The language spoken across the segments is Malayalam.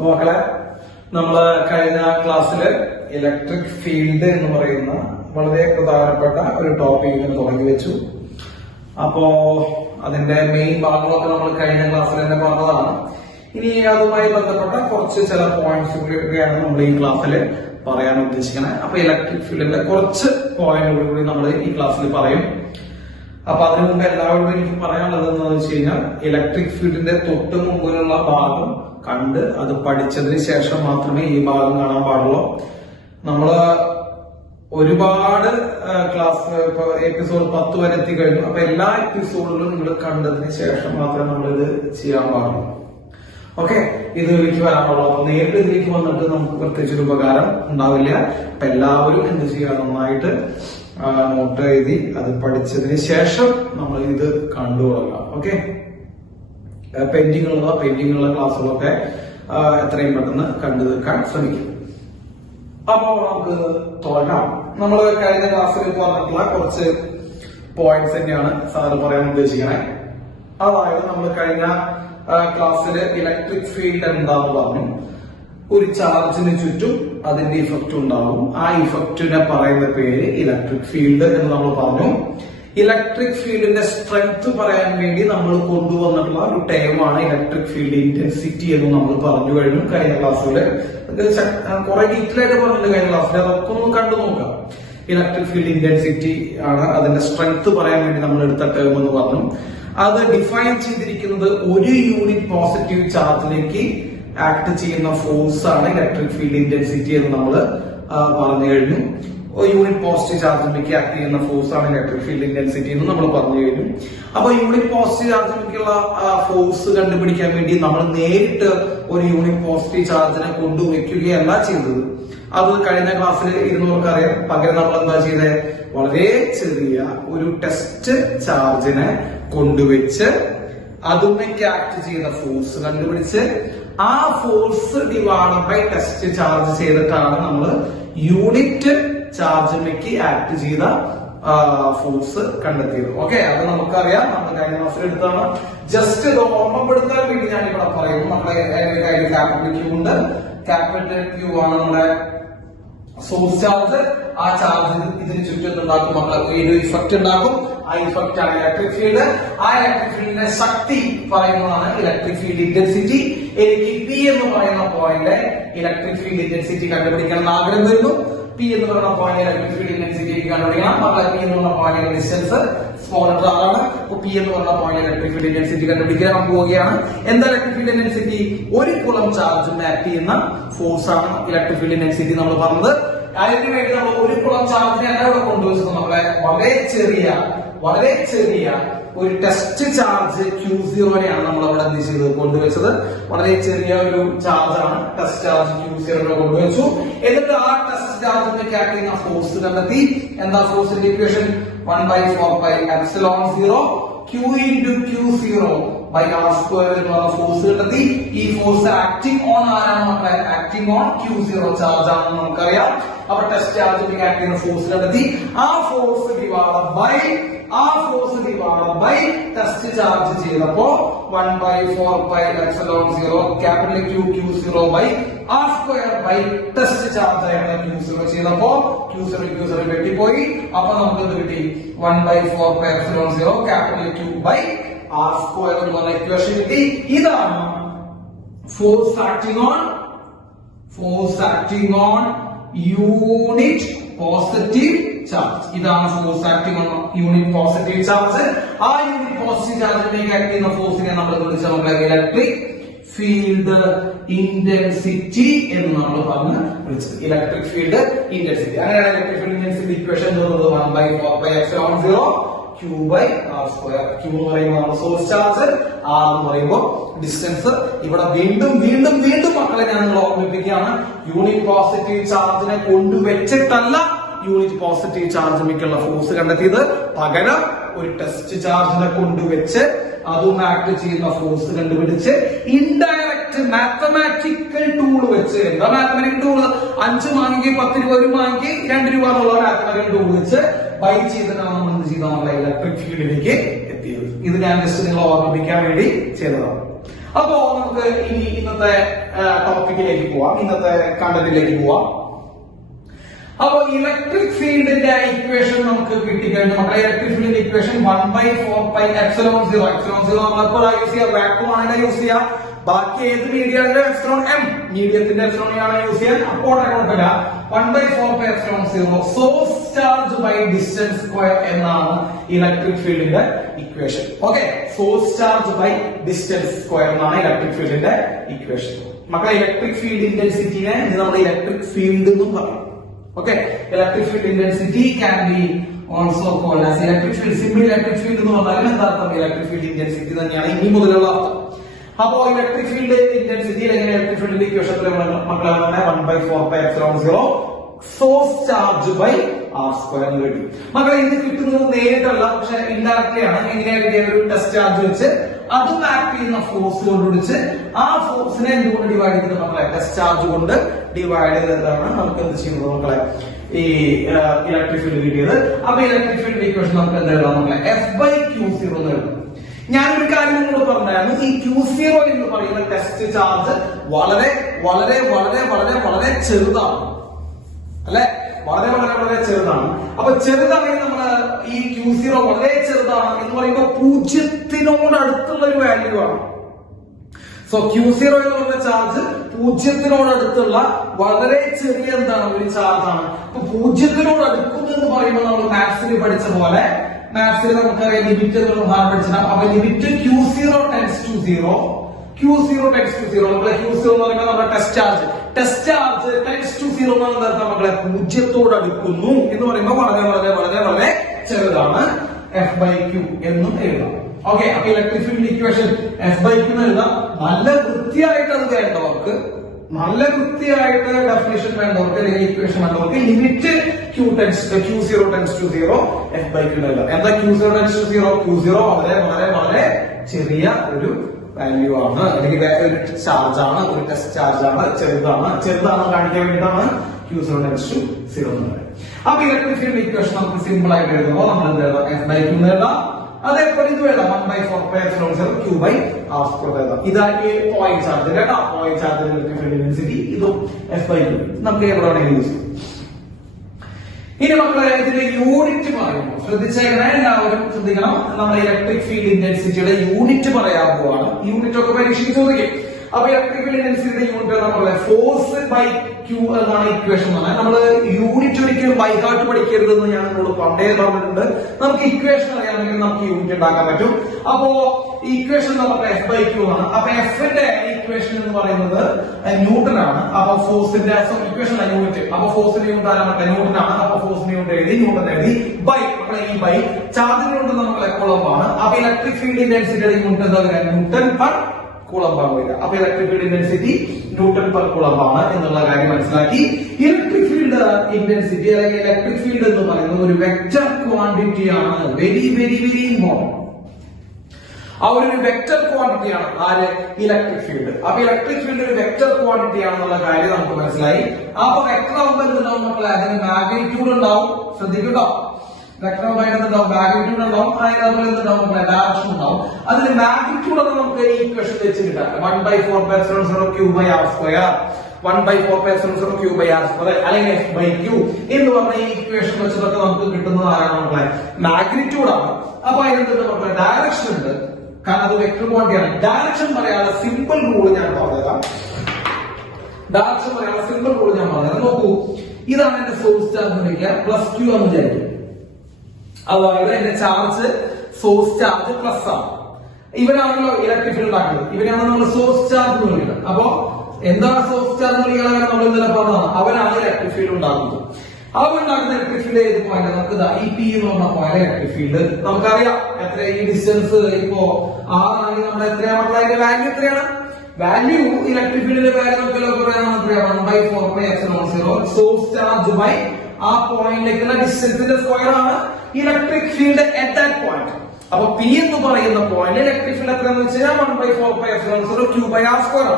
മക്കളെ, നമ്മള് കഴിഞ്ഞ ക്ലാസ്സില് ഇലക്ട്രിക് ഫീൽഡ് എന്ന് പറയുന്ന വളരെ പ്രധാനപ്പെട്ട ഒരു ടോപ്പിക് തുടങ്ങി വെച്ചു. അപ്പോ അതിന്റെ മെയിൻ ഭാഗങ്ങളൊക്കെ നമ്മൾ കഴിഞ്ഞ ക്ലാസ്സിൽ തന്നെ പറഞ്ഞതാണ്. ഇനി അതുമായി ബന്ധപ്പെട്ട കുറച്ച് ചില പോയിന്റ്സ് കൂടിയാണ് നമ്മൾ ഈ ക്ലാസ്സിൽ പറയാൻ ഉദ്ദേശിക്കുന്നത്. അപ്പൊ ഇലക്ട്രിക് ഫീൽഡിന്റെ കുറച്ച് പോയിന്റുകൾ കൂടി നമ്മൾ ഈ ക്ലാസ്സിൽ പറയും. അപ്പൊ അതിനു മുമ്പ് എല്ലാവരോടും എനിക്ക് പറയാനുള്ളത് എന്താണെന്ന് വെച്ച് കഴിഞ്ഞാൽ, ഇലക്ട്രിക് ഫീൽഡിന്റെ തൊട്ട് മുമ്പിലുള്ള ഭാഗം കണ്ട് അത് പഠിച്ചതിന് ശേഷം മാത്രമേ ഈ ഭാഗം കാണാൻ പാടുള്ളൂ. നമ്മള് ഒരുപാട് ക്ലാസ് ഇപ്പൊ എപ്പിസോഡ് 10 വരെ എത്തി കഴിഞ്ഞു. അപ്പൊ എല്ലാ എപ്പിസോഡുകളും നിങ്ങൾ കണ്ടതിന് ശേഷം മാത്രമേ നമ്മൾ ഇത് ചെയ്യാൻ പാടുള്ളൂ. ഓക്കെ, ഇതിലേക്ക് വരാൻ പാടുള്ളൂ. അപ്പൊ നേരിട്ട് ഇതിലേക്ക് വന്നിട്ട് നമുക്ക് പ്രത്യേകിച്ചൊരു ഉപകാരം ഉണ്ടാവില്ല. അപ്പൊ എല്ലാവരും എന്ത് ചെയ്യുക, നന്നായിട്ട് നോട്ട് എഴുതി അത് പഠിച്ചതിന് ശേഷം നമ്മൾ ഇത് കണ്ടുകൊള്ളാം. ഓക്കെ, പെൻഡിങ്ങുള്ള ക്ലാസ്സുകളൊക്കെ എത്രയും പെട്ടെന്ന് കണ്ടു തീർക്കാൻ ശ്രമിക്കും. അപ്പോ നമുക്ക് തുടങ്ങാം. നമ്മൾ കഴിഞ്ഞ ക്ലാസ്സിൽ പറഞ്ഞിട്ടുള്ള കുറച്ച് പോയിന്റ്സ് തന്നെയാണ് സാറ് പറയാൻ ഉദ്ദേശിക്കുന്നത്. അതായത് നമ്മൾ കഴിഞ്ഞ ക്ലാസ്സിൽ ഇലക്ട്രിക് ഫീൽഡ് എന്താന്ന് പറഞ്ഞു. ഒരു ചാർജിന് ചുറ്റും അതിന്റെ ഇഫക്റ്റ് ഉണ്ടാവും. ആ ഇഫക്റ്റിനെ പറയുന്ന പേര് ഇലക്ട്രിക് ഫീൽഡ് എന്ന് നമ്മൾ പറഞ്ഞു. ഇലക്ട്രിക് ഫീൽഡിന്റെ സ്ട്രെങ്ത് പറയാൻ വേണ്ടി നമ്മൾ കൊണ്ടുവന്നിട്ടുള്ള ഒരു ടേമാണ് ഇലക്ട്രിക് ഫീൽഡ് ഇന്റൻസിറ്റി എന്ന് നമ്മൾ പറഞ്ഞു കഴിഞ്ഞു കഴിഞ്ഞ ക്ലാസ്സില്. കുറെ ഡീറ്റെയിൽ ആയിട്ട് പറഞ്ഞിട്ടുണ്ട് കഴിഞ്ഞ ക്ലാസ്സിൽ. അതൊക്കെ ഒന്ന് കണ്ടു നോക്കാം. ഇലക്ട്രിക് ഫീൽഡ് ഇന്റൻസിറ്റി ആണ് അതിന്റെ സ്ട്രെങ്ത് പറയാൻ വേണ്ടി നമ്മൾ എടുത്ത ടേം എന്ന് പറഞ്ഞു. അത് ഡിഫൈൻ ചെയ്തിരിക്കുന്നത് ഒരു യൂണിറ്റ് പോസിറ്റീവ് ചാർജിലേക്ക് ആക്ട് ചെയ്യുന്ന ഫോഴ്സ് ആണ് ഇലക്ട്രിക് ഫീൽഡ് ഇന്റൻസിറ്റി എന്ന് നമ്മൾ പറഞ്ഞു കഴിഞ്ഞു. യൂണിറ്റ് പോസിറ്റീവ് ചാർജിലേക്ക് ആക്ട് ചെയ്യുന്ന ഫോഴ്സ് ആണ് ഇലക്ട്രിക് ഫീൽഡ് ഇന്റൻസിറ്റി എന്ന് നമ്മൾ പറഞ്ഞു കഴിഞ്ഞു. അപ്പൊ യൂണിറ്റ് പോസിറ്റീവ് ചാർജിലേക്കുള്ള ഫോഴ്സ് കണ്ടുപിടിക്കാൻ വേണ്ടി നമ്മൾ നേരിട്ട് ഒരു യൂണിറ്റ് പോസിറ്റീവ് ചാർജിനെ കൊണ്ടുവയ്ക്കുകയല്ല ചെയ്തത്. അത് കഴിഞ്ഞ ക്ലാസ്സിൽ ഇരുന്നവർക്ക് അറിയാം. പകരം നമ്മൾ എന്താ ചെയ്തത്, വളരെ ചെറിയ ഒരു ടെസ്റ്റ് ചാർജിനെ കൊണ്ടുവച്ച് അതുമേക്ക് ആക്ട് ചെയ്ത ഫോഴ്സ് കണ്ടുപിടിച്ച് ആ force divide by test charge ചെയ്തിട്ടാണ് നമ്മൾ യൂണിറ്റ് ചാർജിലേക്ക് ആക്ട് ചെയ്ത ഫോഴ്സ് കണ്ടെത്തിയത്. ഓക്കെ, അത് നമുക്കറിയാം. നമ്മൾ കഴിഞ്ഞ ക്ലാസ്സിൽ എടുത്താണ്. ജസ്റ്റ് ഇത് ഓർമ്മപ്പെടുത്താൻ വേണ്ടി ഞാൻ ഇവിടെ പറയുന്നു. നമ്മുടെ കയ്യിൽ ക്യാപിറ്റൽ ക്യൂ ഉണ്ട്. ക്യാപിറ്റൽ ക്യൂ ആണ് നമ്മുടെ സോഴ്സ് ചാർജ്. ആ ചാർജ് ഇതിന് ചുറ്റും ഉണ്ടാക്കും ഒരു ഇഫക്റ്റ് ഉണ്ടാക്കും. ആ ഇഫക്റ്റ് ആണ് ഇലക്ട്രിക് ഫീൽഡ്. ആ ഇലക്ട്രിക് ഫീൽഡിന്റെ ശക്തി പറയുന്നതാണ് ഇലക്ട്രിക് ഫീൽഡ് ഇന്റൻസിറ്റി. എനിക്ക് പി എന്ന് പറയുന്ന പോയിന്റ് ഇലക്ട്രിക് ഫീൽഡ് ഇന്റൻസിറ്റി കണ്ടുപിടിക്കണം എന്ന് ആഗ്രഹം വരുന്നു. പി എന്ന് പറയുന്ന പോയിന്റ് ഇലക്ട്രിക് ഫീൽഡ് ഇന്റൻസിറ്റി കണ്ടുപിടിക്കണം. പി എന്ന് പറയുന്ന പോയിന്റ് ഡിസ്റ്റൻസ് സ്മോൾ ആണ്. അപ്പൊ പി എന്ന് പറയുന്ന പോയിന്റ് ഇലക്ട്രിക് ഫീൽഡ് ഇന്റൻസിറ്റി കണ്ടുപിടിക്കാൻ പോവുകയാണ്. എന്താ ഇലക്ട്രിക് ഫീൽഡ് ഇന്റൻസിറ്റി? ഒരു കുളം ചാർജിന് ആക്ട് ചെയ്യുന്ന ഫോഴ്സ് ആണ് ഇലക്ട്രിക് ഫീൽഡ് ഇന്റൻസിറ്റി നമ്മൾ പറഞ്ഞത്. അതിനു വേണ്ടി നമ്മൾ ഒരു കുളം ചാർജിനെ ഇവിടെ കൊണ്ടുവച്ചത് നമ്മളെ വളരെ ചെറിയ ഒരു ടെസ്റ്റ് ചാർജ് Q0നെയാണ് നമ്മൾ അവിടെ എന്ത് ചെയ്തത്, കൊണ്ടുവച്ചത്. വളരെ ചെറിയ ഒരു ചാർജാണ് ടെസ്റ്റ് ചാർജ് Q0 കൊണ്ടുവച്ചു. എന്നിട്ട് ആ ടെസ്റ്റ് ചാർജിലേക്ക് ആക്ട് ചെയ്യുന്ന ഫോഴ്സ് കണ്ടെത്തി. എന്താ ഫോഴ്സിന്റെ equation? 1/4πε0 Q into Q0 by r² എന്ന് പറഞ്ഞ ഫോഴ്സ് കണ്ടെത്തി. ഈ ഫോഴ്സ് ആക്ടിംഗ് ഓൺ ആരാണ് മക്കളെ? ആക്ടിംഗ് ഓൺ Q0 ചാർജ് ആണെന്ന് നമുക്കറിയാം. അപ്പൊ ടെസ്റ്റ് ചാർജിലേക്ക് ആക്ട് ചെയ്യുന്ന ഫോഴ്സ് കണ്ടെത്തി. ആ force divide by test charge ചെയ്തപ്പോ 1/4πε0 capital Q0 by r² by test charge ആയിരുന്ന Q0 ചെയ്തപ്പോ Q0 വെട്ടിപ്പോയി. അപ്പൊ നമുക്ക് എന്ത് കിട്ടി? 1/4πε0 ക്യാപിറ്റൽ Q by r² എന്ന് പറഞ്ഞ ഇക്വേഷൻ കിട്ടി. ഇതാണ് force acting on unit positive charge. ഇതാണ് force acting on unit positive charge. ആ യൂണിറ്റ് പോസിറ്റീവ് ചാർജിലേക്ക് ആക്ട് ചെയ്യുന്ന ഫോഴ്സിനെ നമ്മൾ വിളിച്ച ഇലക്ട്രിക് ഫീൽഡ് ഇന്റൻസിറ്റി എന്ന് നമ്മൾ പറഞ്ഞ് വിളിച്ചത്. Electric field intensity. അങ്ങനെയാണ് electric field intensity equation 1/4πε0 Q by r². Q എന്ന് പറയുമ്പോൾ സോഴ്സ് ചാർജ്, R എന്ന് പറയുമ്പോൾ ഡിസ്റ്റൻസ്. ഇവിടെ വീണ്ടും മക്കളെ ഞാൻ നിങ്ങൾ ഓർമ്മിപ്പിക്കുകയാണ്, യൂണിറ്റ് പോസിറ്റീവ് ചാർജിനെ കൊണ്ടുവച്ചിട്ടല്ല യൂണിറ്റ് പോസിറ്റീവ് ചാർജിലേക്കുള്ള ഫോഴ്സ് കണ്ടെത്തിയത്. പകരം ഒരു ടെസ്റ്റ് ചാർജിനെ കൊണ്ടുവച്ച് അതും ആക്ട് ചെയ്യുന്ന ഫോഴ്സ് കണ്ടുപിടിച്ച് ഇൻഡയറക്റ്റ് മാത്തമാറ്റിക്കൽ ടൂൾ വെച്ച്. എന്താ മാത്തമാറ്റിക്കൽ ടൂള്? 5 വാങ്ങിക്ക് 10 രൂപ, 1 വാങ്ങിക്ക് 2 രൂപ എന്നുള്ള മാത്തമാറ്റിക്കൽ ടൂൾ വെച്ച് ബൈ ചെയ്തിട്ടാണ് നമ്മൾ എന്ത് ചെയ്ത ഇലക്ട്രിക് ഫീൽഡിലേക്ക് എത്തിയത്. ഇത് ഞാൻ ജസ്റ്റ് നിങ്ങളെ ഓർമ്മിപ്പിക്കാൻ വേണ്ടി ചെയ്തതാണ്. അപ്പോ നമുക്ക് ഇനി ഇന്നത്തെ ടോപ്പിക്കിലേക്ക് പോവാം, ഇന്നത്തെ കണ്ടന്റിലേക്ക് പോവാം. അപ്പൊ ഇലക്ട്രിക് ഫീൽഡിന്റെ ഇക്വേഷൻ നമുക്ക് കിട്ടിക്കഴിഞ്ഞു. നമ്മുടെ ഇലക്ട്രിക് ഫീൽഡിന്റെ ഇക്വേഷൻ 1/4πε0. നമ്മളെപ്പോൾ യൂസ് ചെയ്യാം? വാക്യൂം ആണ് യൂസ് ചെയ്യാം. ബാക്കി ഏത് മീഡിയത്തിന്റെ എപ്സിലോൺ മീഡിയത്തിന്റെ എപ്സിലോണിയാണ് യൂസ് ചെയ്യാൻ. അപ്പോൾ കുഴപ്പമില്ല. 1/4πε0 source charge by distance square എന്നാണ് ഇലക്ട്രിക് ഫീൽഡിന്റെ equation. Okay, source charge by distance square എന്നാണ് ഇലക്ട്രിക് ഫീൽഡിന്റെ ഇക്വേഷൻ. മക്കളെ, ഇലക്ട്രിക് ഫീൽഡ് ഇന്റൻസിറ്റിനെ നമ്മൾ ഇലക്ട്രിക് ഫീൽഡ് എന്നും പറയും. Okay, electric field intensity can be also called as electric field. Simple electric field എന്ന് പറഞ്ഞാൽ എന്താർത്ഥം? ഇലക്ട്രിക് ഫീൽഡ് ഇന്റൻസിറ്റി തന്നെയാണ് ഇനി മുതലുള്ള അർത്ഥം. അപ്പോ ഇലക്ട്രിക് ഫീൽഡ് ഇന്റൻസിറ്റി അല്ലെങ്കിൽ ഇലക്ട്രിക് ഫീൽഡിന്റെ ഇക്വേഷനിൽ മക്കളെ 1/4πε0 source charge by R square എന്ന് കിട്ടി. മക്കളെ, ഇത് കിട്ടുന്നത് നേരിട്ടല്ല, പക്ഷെ ഇൻഡയറക്ട്ലി ആണ്. എങ്ങനെയാ? ഒരു ടെസ്റ്റ് ചാർജ് വെച്ച് അത് മാപ്പ് ചെയ്യുന്ന ഫോഴ്സ് കൊണ്ട് വിളിച്ച് ആ ഫോഴ്സിനെ എന്തുകൊണ്ട് ഡിവൈഡ് ചെയ്ത് മക്കളെ? ടെസ്റ്റ് ചാർജ് കൊണ്ട് ഡിവൈഡ് ചെയ്തതാണ് നമുക്ക് എന്ത് ചെയ്യുന്നത് മക്കളെ? ഈ ഇലക്ട്രിക് ഫീൽഡ് കിട്ടിയത്. അപ്പൊ ഇലക്ട്രിക് ഫീൽഡ് ഇക്വേഷൻ നമുക്ക് എന്ത് എഴുതാം മക്കളെ? F/Q0 എന്ന് എഴുതാം. ഞാനൊരു കാര്യം നിങ്ങളോട് പറഞ്ഞായിരുന്നു, ഈ Q0 എന്ന് പറയുന്ന ടെസ്റ്റ് ചാർജ് വളരെ വളരെ വളരെ വളരെ വളരെ ചെറുതാണ്, അല്ലെ? വളരെ വളരെ വളരെ ചെറുതാണ്. അപ്പൊ ചെറുതാണെങ്കിൽ നമ്മള് ഈ Q0 വളരെ ചെറുതാണ് എന്ന് പറയുമ്പോൾ 0 അടുത്തുള്ള ഒരു വാല്യൂ ആണ്. സോ Q0 എന്ന് പറയുന്ന ചാർജ് 0 അടുത്തുള്ള വളരെ ചെറിയ എന്താണ്? ഒരു ചാർജ് ആണ്. അപ്പൊ 0 അടുക്കുന്നു എന്ന് പറയുമ്പോൾ നമ്മൾ മാത്സിൽ പഠിച്ച പോലെ, മാത്സിൽ നമുക്കറിയാം ലിമിറ്റ് എന്നുള്ള ഭാഗം പഠിച്ചിട്ടാണ്. അപ്പൊ ലിമിറ്റ് Q0 ടെൻസ് ടു 0 മക്കളെ. Q0 എന്ന് പറയുമ്പോൾ നമ്മുടെ ടെസ്റ്റ് ചാർജ് ടെൻസ് ടു 0 എന്നാണ് മക്കളെ? 0 അടുക്കുന്നു എന്ന് പറയുമ്പോൾ വളരെ വളരെ വളരെ വളരെ ചെറുതാണ്. F/Q എന്നും എഴുതാം. ഓക്കെ, അപ്പൊ ഇലക്ട്രിക് ഫീൽഡ് ഇക്വേഷൻ F/Q എന്ന് എഴുതാം. നല്ല വൃത്തിയായിട്ട് അത് വേണ്ടവർക്ക്, നല്ല വൃത്തിയായിട്ട് ഡെഫിനിഷൻ വേണ്ടവർക്ക് അല്ലെങ്കിൽ ഇക്വേഷൻ വേണ്ടവർക്ക് limit Q0 tense to 0 F/Q എന്ന് എഴുതാം. എന്താ Q0 ടെൻസ് ടു 0? Q0 വളരെ വളരെ വളരെ ചെറിയ ഒരു വാല്യൂ ആണ്, അല്ലെങ്കിൽ ഒരു ചാർജ് ആണ്, ഒരു ടെസ്റ്റ് ചാർജ് ആണ്, ചെറുതാണ് കാണിക്കാൻ വേണ്ടിയിട്ടാണ് Q0 ടെൻസ് ടു 0 എന്ന് പറയുന്നത്. അപ്പൊ ഇലക്ട്രിക് ഫീൽഡ് ഇക്വേഷൻ നമുക്ക് സിമ്പിൾ ആയിട്ട് എഴുതുമ്പോൾ നമ്മൾ എന്ത് എഴുതാം? F/Q എന്ന് എഴുതാം. അതേപോലെ ഇത് എഴുതാം 1/4πε0 Q/r² എഴുതാം. ഇതാക്കി പോയിന്റ് ചാർജ് കേട്ടോ, point charge electric field intensity. ഇതും F/Q നമുക്ക് എവിടെ വേണമെങ്കിലും യൂസ് ചെയ്യാം. ഇനി മക്കളെ, ഇതിന്റെ യൂണിറ്റ് പറയുമ്പോൾ ശ്രദ്ധിച്ചേക്കണേ, എല്ലാവരും ശ്രദ്ധിക്കണം. നമ്മൾ ഇലക്ട്രിക് ഫീൽഡ് ഇന്റൻസിറ്റിയുടെ യൂണിറ്റ് പറയാൻ പോവാണ്. യൂണിറ്റ് ഒക്കെ പരീക്ഷയ്ക്ക് ചോദിക്കും. അപ്പൊ ഇലക്ട്രിക് ഫീൽഡ് ഇന്റൻസിറ്റിയുടെ യൂണിറ്റ് നമ്മളെ ഫോഴ്സ് ബൈ Q എന്നാണ് ഇക്വേഷൻ പറഞ്ഞത്. നമ്മള് യൂണിറ്റ് ഒരിക്കലും ബൈ ഹാർട്ട് പഠിക്കരുതെന്ന് ഞാൻ നിങ്ങളോട് പണ്ടേ പറഞ്ഞിട്ടുണ്ട്. നമുക്ക് ഇക്വേഷൻ അറിയാമെങ്കിൽ നമുക്ക് യൂണിറ്റ് ഉണ്ടാക്കാൻ പറ്റും. അപ്പോ ഈ ഇക്വേഷൻ നമുക്ക് F/Q ആണ്. അപ്പൊ എഫിന്റെ ഇക്വേഷൻ എന്ന് പറയുന്നത് ന്യൂട്ടൺ ആണ്. അപ്പൊ ഫോഴ്സിന്റെ ഇക്വേഷൻ യൂണിറ്റ്, അപ്പൊ ഫോഴ്സിന്റെ യൂണിറ്റ് ആരാണ്? ന്യൂട്ടൺ ആണ്. അപ്പൊ ഫോഴ്സിന്റെ യൂണിറ്റ് എഴുതി, ന്യൂട്ടൺ എഴുതി. ബൈ നമ്മളെ ഈ ബൈ ചാർജിന്റെ യൂണിറ്റ് നമുക്ക് കൂളംബാണ്. അപ്പൊ ഇലക്ട്രിക് ഫീൽഡ് ഇന്റൻസിറ്റിയുടെ യൂണിറ്റ് എന്താ പറയുക? ന്യൂട്ടൺ പെർ കൂളംബാണ് വരിക. അപ്പൊ electric field intensity newton per കൂളംബാണ് എന്നുള്ള കാര്യം മനസ്സിലാക്കി. ഇലക്ട്രിക് ഫീൽഡ് ഇന്റൻസിറ്റി അല്ലെങ്കിൽ ഇലക്ട്രിക് ഫീൽഡ് എന്ന് പറയുന്നത് ഒരു വെക്റ്റർ ക്വാണ്ടിറ്റി ആണ്. Very very very important. ആ ഒരു വെക്റ്റർ ക്വാണ്ടിറ്റി ആണ് ആര്? Electric field. അപ്പൊ ഇലക്ട്രിക് ഫീൽഡ് ഒരു വെക്റ്റർ ക്വാണ്ടിറ്റി ആണെന്നുള്ള കാര്യം നമുക്ക് മനസ്സിലായി. അപ്പൊ വെക്റ്റർ ആകുമ്പോൾ എന്തുണ്ടാവും മക്കളെ? അതിന് മാഗ്നിറ്റ്യൂഡ് ഉണ്ടാവും. ശ്രദ്ധിക്കട്ടോ, വെക്റ്റർ ഉണ്ടാവും, മാഗ്നിറ്റ്യൂഡ് ഉണ്ടാവും, അതുപോലെ എന്തുണ്ടാവും? ഡയറക്ഷൻ ഉണ്ടാവും. അതിന് മാഗ്നിറ്റ്യൂഡ് ഒക്കെ നമുക്ക് ഈ ഇക്വേഷൻ വെച്ച് കിട്ടാം. 1/4πε0 Q/r², 1/4πε0 Q/r² അല്ലെങ്കിൽ F/Q എന്ന് പറഞ്ഞ ഈ ഇക്വേഷൻ വെച്ചിട്ടൊക്കെ നമുക്ക് കിട്ടുന്നത് ആരാണ് മക്കളെ? മാഗ്നിറ്റ്യൂഡ് ആണ്. അപ്പൊ അതിനെന്തുണ്ട് മക്കളെ? ഡയറക്ഷൻ ഉണ്ട്, കാരണം അത് വെക്റ്റർ ക്വാണ്ടിറ്റിയാണ്. ഡയറക്ഷൻ പറയാനുള്ള സിമ്പിൾ റൂൾ ഞാൻ പറഞ്ഞുതരാം. നോക്കൂ, ഇതാണ് എന്റെ സോഴ്സ് ചാർജ് എന്ന് വിളിക്കുക, +Q എന്ന് വിചാരിക്കും. അതായത് എന്റെ ചാർജ് സോഴ്സ് ചാർജ് പ്ലസ് ആണ്. ഇവരാണല്ലോ ഇലക്ട്രിക് ഫീൽഡ് ഉണ്ടാക്കുന്നത്, ഇവരാണ് നമ്മൾ സോഴ്സ് ചാർജ് എന്ന് വിളിക്കുന്നത്. അപ്പോ എന്താണ് സോഴ്സ് ചാർജ് എന്ന് വിളിക്കുന്നത്? നമ്മൾ ഇന്നലെ പറഞ്ഞതാണ്, അവരാണ് ഇലക്ട്രിക് ഫീൽഡ് ഉണ്ടാക്കുന്നത്. അവരുണ്ടാക്കുന്ന ഇലക്ട്രിക് ഫീൽഡ് ഏത് പോയിന്റ്? നമുക്ക് ഈ പി എന്ന് പറഞ്ഞ പോയിന്റ് ഇലക്ട്രിക് ഫീൽഡ് നമുക്കറിയാം. എത്ര ഈ ഡിസ്റ്റൻസ് ഇപ്പോ R ആണെങ്കിൽ നമ്മുടെ എത്രയാണ് മക്കളെ? അതിന്റെ വാല്യൂ എത്രയാണ്? വാല്യൂ ഇലക്ട്രിക് ഫീൽഡിന്റെ വാല്യൂ നമുക്ക് പറയാൻ 1/4πε0 സോഴ്സ് ചാർജ് ബൈ ആ പോയിന്റിലേക്കുള്ള ഡിസ്റ്റൻസിന്റെ സ്ക്വയർ ആണ് electric field at that point. അപ്പൊ പി എന്ന് പറയുന്ന പോയിന്റ് ഇലക്ട്രിക് ഫീൽഡ് എത്രയാണെന്ന് വെച്ച് കഴിഞ്ഞാൽ 1/4πε0 Q/r² ആണ്.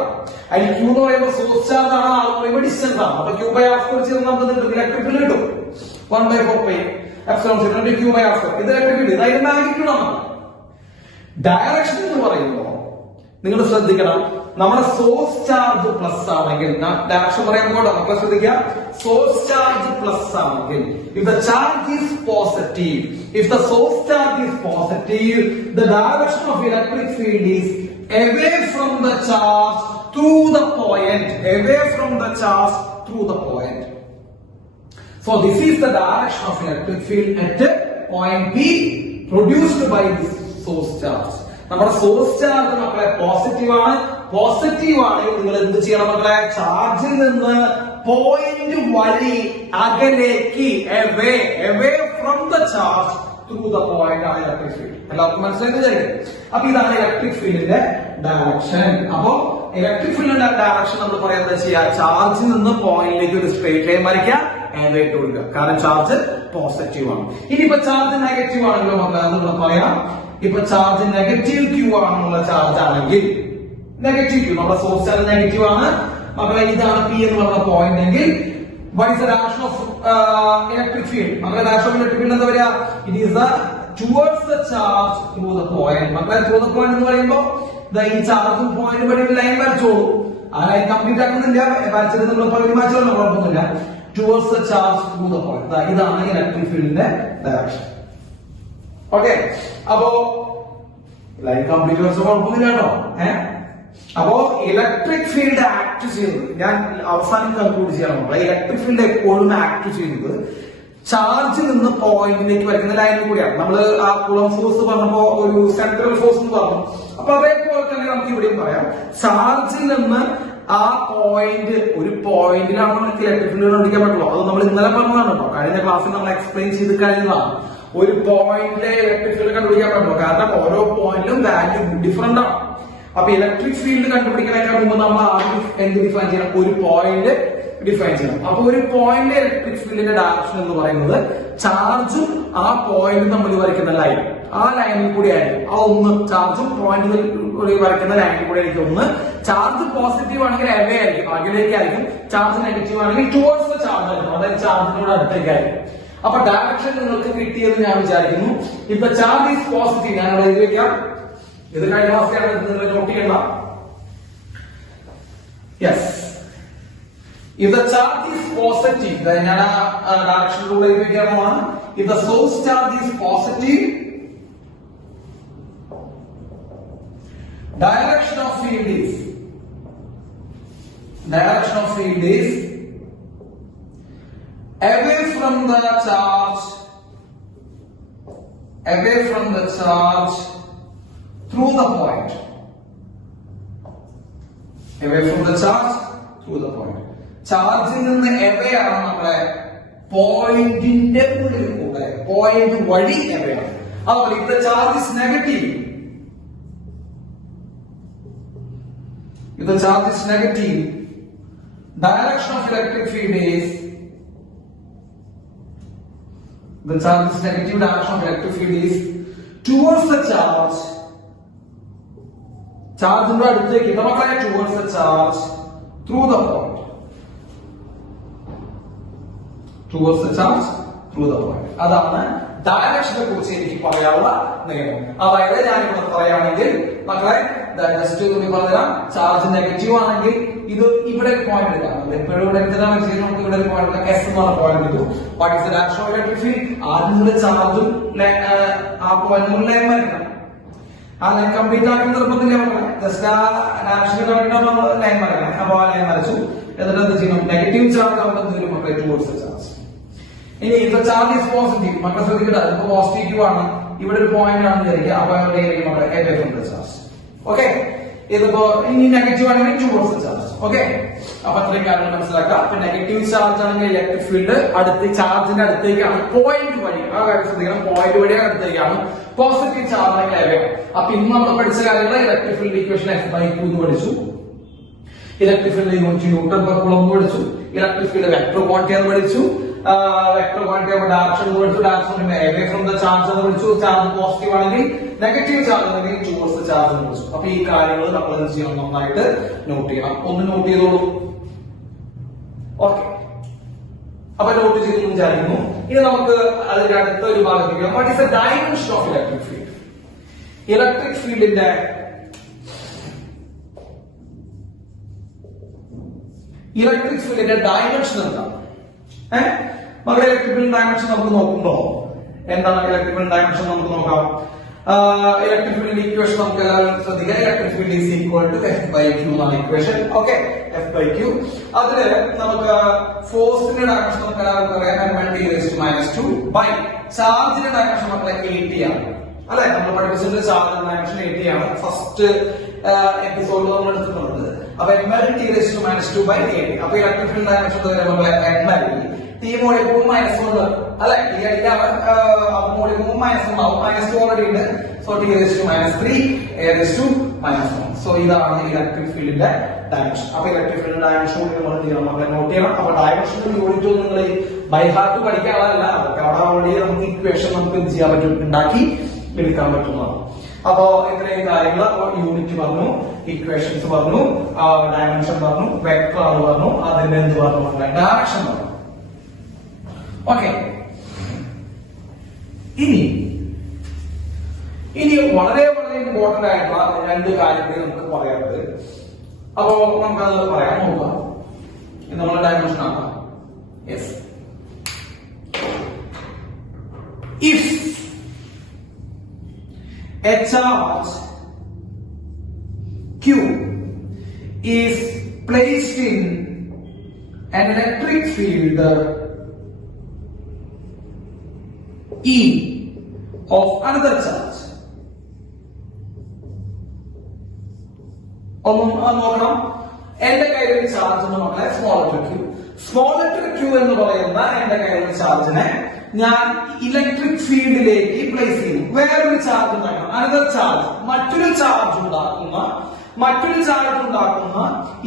അതിൽ Q എന്ന് പറയുമ്പോൾ സോഴ്സ് ചാർജ് ആണ്, R എന്ന് പറയുമ്പോൾ ഡിസ്റ്റൻസ് ആണ്. അപ്പൊ Q/r² ചേർന്ന് നമുക്ക് ഇലക്ട്രിക് ഫീൽഡ് കിട്ടും. 1/4πε0 Q/r². ഇത് ഇലക്ട്രിക് ഫീൽഡ്, ഇത് അതിന്റെ മാഗ്നിറ്റ്യൂഡ് ആണ്. ഡയറക്ഷൻ എന്ന് പറയുമ്പോൾ നിങ്ങൾ ശ്രദ്ധിക്കണം, നമ്മുടെ സോഴ്സ് ചാർജ് പ്ലസ് ആണെങ്കിൽ, ഡയറക്ഷൻ പറയുമ്പോൾ മക്കളെ ശ്രദ്ധിക്കുക, സോഴ്സ് ചാർജ് പ്ലസ് ആണെങ്കിൽ, if the charge is positive, if the source charge is positive, the direction of electric field is away from the charge through the point, away from the charge through the point. So this is the direction of electric field at point B produced by this source charge. നമ്മുടെ സോഴ്സ് ചാർജ് മക്കളെ പോസിറ്റീവ് ആണ്. പോസിറ്റീവ് ആണെങ്കിൽ നിങ്ങൾ എന്ത് ചെയ്യണം മക്കളെ? ചാർജിൽ നിന്ന് പോയിന്റ് വഴി അകലേക്ക്, away from the charge through the point ആണ് ഇലക്ട്രിക് ഫീൽഡ്. എല്ലാവർക്കും മനസ്സിലായി? അപ്പൊ ഇതാണ് ഇലക്ട്രിക് ഫീൽഡിന്റെ ഡയറക്ഷൻ. അപ്പോ ഇലക്ട്രിക് ഫീൽഡിന്റെ ഡയറക്ഷൻ നമ്മൾ പറയുന്നത് ചെയ്യാം, ചാർജിൽ നിന്ന് പോയിന്റിലേക്ക് ഒരു സ്ട്രേറ്റ് ലൈൻ വരയ്ക്കുക, ഇട്ട് കൊടുക്കുക. കാരണം ചാർജ് പോസിറ്റീവ് ആണ്. ഇനിയിപ്പോ ചാർജ് നെഗറ്റീവ് ആണെങ്കിലോ മക്കളെ അത് നമ്മൾ പറയാം. ഇപ്പൊ ചാർജ് നെഗറ്റീവ് ക്യൂ ആണെന്നുള്ള ചാർജ് ആണെങ്കിൽ, നെഗറ്റീവ് ക്യൂ നമ്മുടെ സോഴ്സ് ചാർജ് നെഗറ്റീവ് ആണ് മക്കളെ, ഇതാണ് പി എന്ന് പറഞ്ഞ പോയിന്റ് എങ്കിൽ, what is the direction of electric field? മക്കളെ direction of electric field എന്താ പറയാ? It is the towards the charge through the point. മക്കളെ through the point എന്ന് പറയുമ്പോൾ ഈ ചാർജും പോയിന്റ് വഴി ഒരു ലൈൻ വരച്ചോളൂ. ആ ലൈൻ കംപ്ലീറ്റ് ആക്കുന്നില്ല, വരച്ചത് നമ്മൾ പകുതി മാറ്റമല്ലോ, കുഴപ്പമൊന്നുമില്ല. towards the charge through the point. ഇതാണ് ഇലക്ട്രിക് ഫീൽഡിന്റെ ഡയറക്ഷൻ. ഓക്കെ, അപ്പോ ലൈൻ കംപ്ലീറ്റ് വരച്ച കുഴപ്പമൊന്നുമില്ല കേട്ടോ. അപ്പോ ഇലക്ട്രിക് ഫീൽഡ് ആക്ട് ചെയ്യുന്നത്, ഞാൻ അവസാനം കൺക്ലൂഡ് ചെയ്യണം, ഇലക്ട്രിക് ഫീൽഡ് എപ്പോഴും ആക്ട് ചെയ്യുന്നത് ചാർജിൽ നിന്ന് പോയിന്റിലേക്ക് വരയ്ക്കുന്ന ലൈനിൽ കൂടിയാണ്. നമ്മൾ ആ കുളം ഫോഴ്സ് പറഞ്ഞപ്പോ ഒരു സെൻട്രൽ ഫോഴ്സ് എന്ന് പറഞ്ഞു. അപ്പൊ അതേപോലെ തന്നെ നമുക്ക് ഇവിടെയും പറയാം, ചാർജിൽ നിന്ന് ആ പോയിന്റ്, ഒരു പോയിന്റിലാണ് നമുക്ക് ഇലക്ട്രിക് ഫീൽഡ് കണ്ടുപിടിക്കാൻ പറ്റുള്ളൂ. അത് നമ്മൾ ഇന്നലെ പറഞ്ഞതാണ് കേട്ടോ, കഴിഞ്ഞ ക്ലാസ്സിൽ നമ്മൾ എക്സ്പ്ലെയിൻ ചെയ്ത് കഴിഞ്ഞതാണ്. ഒരു പോയിന്റിലെ ഇലക്ട്രിക് ഫീൽഡ് കണ്ടുപിടിക്കാൻ പറ്റുള്ളൂ, കാരണം ഓരോ പോയിന്റിലും വാല്യൂ ഡിഫറെന്റ് ആണ്. അപ്പൊ ഇലക്ട്രിക് ഫീൽഡ് കണ്ടുപിടിക്കുന്നതിനേക്കാൾ മുമ്പ് നമ്മൾ ആദ്യം എന്ത് ഡിഫൈൻ ചെയ്യണം? ഒരു പോയിന്റ് ഡിഫൈൻ ചെയ്യണം. അപ്പൊ ഒരു പോയിന്റ് ഇലക്ട്രിക് ഫീൽഡിന്റെ ഡയറക്ഷൻ എന്ന് പറയുന്നത് ചാർജും ആ പോയിന്റും തമ്മിൽ വരയ്ക്കുന്ന ലൈൻ, ആ ലൈനിൽ കൂടി ആയിരിക്കും. ആ ഒന്ന് ചാർജും പോയിന്റിൽ വരയ്ക്കുന്ന ലൈനിൽ കൂടി ആയിരിക്കും. ഒന്ന് ചാർജ് പോസിറ്റീവ് ആണെങ്കിൽ അവേ ആയിരിക്കും, അകലേക്കായിരിക്കും. ചാർജ് നെഗറ്റീവ് ആണെങ്കിൽ ടുവേർഡ്സ് ദ ചാർജ് ആയിരിക്കും, അതായത് ചാർജിനോട് അടുത്തേക്കായിരിക്കും. അപ്പൊ ഡയറക്ഷൻ നിങ്ങൾക്ക് കിട്ടിയെന്ന് ഞാൻ വിചാരിക്കുന്നു. ഇപ്പൊ ചാർജ് ഈസ് പോസിറ്റീവ്, ഞാൻ ഇവിടെ എഴുതി വെക്കാം. ഇത് കഴിഞ്ഞ ക്ലാസ്സിലാണ്, നിങ്ങൾ നോട്ട് ചെയ്യണ്ട. Yes, if the charge is positive, ഞാൻ ഡയറക്ഷനിലൂടെ എഴുതി വെക്കാൻ പോവാണ്. if the source charge is positive, direction of field is away from the charge through the point. Away from the charge through the point. ചാർജിൽ നിന്ന് എവേ ആണ് നമ്മളെ പോയിന്റിന്റെ ഉള്ളിൽ കൂടെ, പോയിന്റ് വഴി എവേ ആണ്. അതുപോലെ if the charge is negative, direction of electric field is towards the charge, ചാർജിന്റെ അടുത്തേക്ക്, നമുക്കറിയാം towards the charge through the point. അതാണ് ഡയറക്ഷനെ കുറിച്ച് എനിക്ക് പറയാനുള്ള നിയമം. അതായത് ഞാനിവിടെ പറയുകയാണെങ്കിൽ മക്കളെ ജസ്റ്റ് ഒന്ന് പറഞ്ഞുതരാം, ചാർജ് നെഗറ്റീവ് ആണെങ്കിൽ ഇത് ഇവിടെ ഒരു പോയിന്റ് എടുക്കാം. എപ്പോഴും ഇവിടെ എന്തിനാണ് ചെയ്ത് നമുക്ക് ഇവിടെ ഒരു പോയിന്റ് എസ് എന്ന് പറഞ്ഞ പോയിന്റ് എടുത്തു. What is the direction of electric field? ആദ്യം ഇവിടെ ചാർജും ആ പോയിന്റിനും ലൈൻ വരയ്ക്കണം. ആ ലൈൻ കംപ്ലീറ്റ് ആക്കുന്ന നിർബന്ധമില്ല മക്കളെ, ജസ്റ്റ് ആ ഡയറക്ഷന് വേണ്ടിയിട്ടാണ് നമ്മൾ ലൈൻ വരയ്ക്കണം. അപ്പൊ ആ ലൈൻ വരച്ചു, എന്നിട്ട് എന്ത് ചെയ്യണം? നെഗറ്റീവ് ചാർജ് ആവുമ്പോൾ മക്കളെ ടുവേർഡ്സ് ദ ചാർജ്. ഇനി ഇപ്പൊ ചാർജ് ഈസ് പോസിറ്റീവ്, മക്കളെ ശ്രദ്ധിക്കട്ടെ, അതിപ്പോ പോസിറ്റീവ് ആണ്, ഇവിടെ ഒരു പോയിന്റ് ആണ് വിചാരിക്കുക. അപ്പൊ എവിടെയായിരിക്കും മക്കളെ? away from the charge. Okay, ഇതിപ്പോ ഇനി നെഗറ്റീവ് ആണെങ്കിൽ ടുവേർഡ്സ് ദ ചാർജ്. ഓക്കെ, അപ്പൊ അത്രയും കാര്യങ്ങൾ മനസ്സിലാക്കാം. അപ്പൊ നെഗറ്റീവ് ചാർജ് ആണെങ്കിൽ ഇലക്ട്രിക് ഫീൽഡ് അടുത്ത് ചാർജിന്റെ അടുത്തേക്കാണ്, പോയിന്റ് വഴി. ആ കാര്യം ശ്രദ്ധിക്കണം, പോയിന്റ് വഴി അടുത്തേക്കാണ്. പോസിറ്റീവ് ചാർജ് ആണെങ്കിൽ അവേ. അപ്പൊ ഇന്ന് നമ്മൾ പഠിച്ച കാര്യങ്ങൾ ഇലക്ട്രിക് ഫീൽഡ് ഇക്വേഷൻ F/Q എന്ന് പഠിച്ചു, electric field unit newton per Coulomb പഠിച്ചു, ഇലക്ട്രിക് ഫീൽഡ് വെക്ടർ ക്വാണ്ടിറ്റി എന്ന് പഠിച്ചു, വെക്ടർ ക്വാണ്ടിറ്റി ഡയറക്ഷൻ എന്ന് പഠിച്ചു, direction away from the charge എന്ന് പഠിച്ചു, ചാർജ് പോസിറ്റീവ് ആണെങ്കിൽ നെഗറ്റീവ് ചാർജ് ആണെങ്കിൽ towards the charge എന്ന് പഠിച്ചു. അപ്പൊ ഈ കാര്യങ്ങൾ നമ്മൾ എന്ത് ചെയ്യണം? നന്നായിട്ട് നോട്ട് ചെയ്യണം. ഒന്ന് നോട്ട് ചെയ്തോളൂ. ഓക്കെ, അപ്പൊ നോട്ട് ചെയ്തു വിചാരിക്കുന്നു. ഇനി നമുക്ക് അതിന്റെ അടുത്ത ഒരു ഭാഗത്തേക്ക്, what is the dimension of electric field? Electric ഫീൽഡിന്റെ ഇലക്ട്രിക് ഫീൽഡിന്റെ ഡയമെൻഷൻ എന്താണ്? മകളെ ഇലക്ട്രിക് ഫീൽഡ് ഡയമെൻഷൻ നമുക്ക് നോക്കുമ്പോ എന്താണ് ഇലക്ട്രിക് ഫീൽഡ് ഡയമെൻഷൻ നമുക്ക് നോക്കാം. ഇലക്ട്രിക് ഫീൽഡിന്റെ ഇക്വേഷൻ നമുക്ക് എല്ലാവരും ശ്രദ്ധിക്കാം. Electric field is equal to F/Q എന്നാണ് ഇക്വേഷൻ. Okay, F/Q. അതില് നമുക്ക് ഫോഴ്സിന്റെ ഡയമെൻഷൻ നമുക്ക് എല്ലാവർക്കും അറിയാം, m1t⁻². ബൈ ചാർജിന്റെ ഡയമെൻഷൻ നമുക്ക് 80 ആണ് അല്ലെ. നമ്മൾ പഠിപ്പിച്ചിട്ട് ചാർജിന്റെ ഡയമെൻഷൻ 80 ആണ്. ഫസ്റ്റ് എപ്പിസോഡിൽ നമ്മൾ എടുത്തിട്ടുള്ളത്. അപ്പൊ m1t⁻² ബൈ 80. അപ്പൊ ഇലക്ട്രിക് ഫീൽഡ് ഡയമെൻഷൻ നമ്മളെ t മോളിക്കൂൾ -1 അല്ലെ. മോളിക്കൂൾ -1 ആവും. -2 ഓൾറെഡി ഉണ്ട്. So t⁻3 a⁻1. സോ ഇതാണ് ഇലക്ട്രിക് ഫീൽഡിന്റെ ഡയമെൻഷൻ. അപ്പൊ ഇലക്ട്രിക് ഫീൽഡ് ഡയമെൻഷൻ നമ്മൾ നോട്ട് ചെയ്യണം. അപ്പൊ ഡയമെൻഷന്റെ യൂണിറ്റ് നിങ്ങൾ ബൈ ഹാർട്ട് പഠിക്കാനുള്ളതല്ല. അതൊക്കെ അവിടെ ഓൾറെഡി നമുക്ക് ഇക്വേഷൻ നമുക്ക് എന്ത് ചെയ്യാൻ പറ്റും, ഉണ്ടാക്കി എടുക്കാൻ പറ്റുന്നതാണ്. അപ്പോ ഇത്രയും കാര്യങ്ങൾ യൂണിറ്റ് പറഞ്ഞു, ഇക്വേഷൻസ് പറഞ്ഞു, ഡയമെൻഷൻ പറഞ്ഞു, വെക്ടർ പറഞ്ഞു, അതിന്റെ എന്ത് പറഞ്ഞു, ഡയറക്ഷൻ പറഞ്ഞു. ഓക്കെ, ഇനി വളരെ വളരെ ഇമ്പോർട്ടന്റ് ആയിട്ടുള്ള രണ്ട് കാര്യങ്ങൾ നമുക്ക് പറയാറുണ്ട്. അപ്പോ നമുക്കത് പറയാൻ നോക്കാം. നമ്മൾ ഡയമെൻഷൻ ആക്കാം. Yes, if a charge Q is placed in an electric field E of another charge. നോക്കണം. എന്റെ കയ്യിലൊരു ചാർജ് എന്ന് പറഞ്ഞാൽ സ്മോൾ ലെറ്റർ ക്യൂ എന്ന് പറയുന്ന എന്റെ കയ്യിലുള്ള ചാർജിനെ ഞാൻ ഇലക്ട്രിക് ഫീൽഡിലേക്ക് പ്ലേസ് ചെയ്യുന്നു. വേറൊരു ചാർജ് ഉണ്ടാക്കണം, അനദർ ചാർജ്, മറ്റൊരു ചാർജ് ഉണ്ടാക്കുന്ന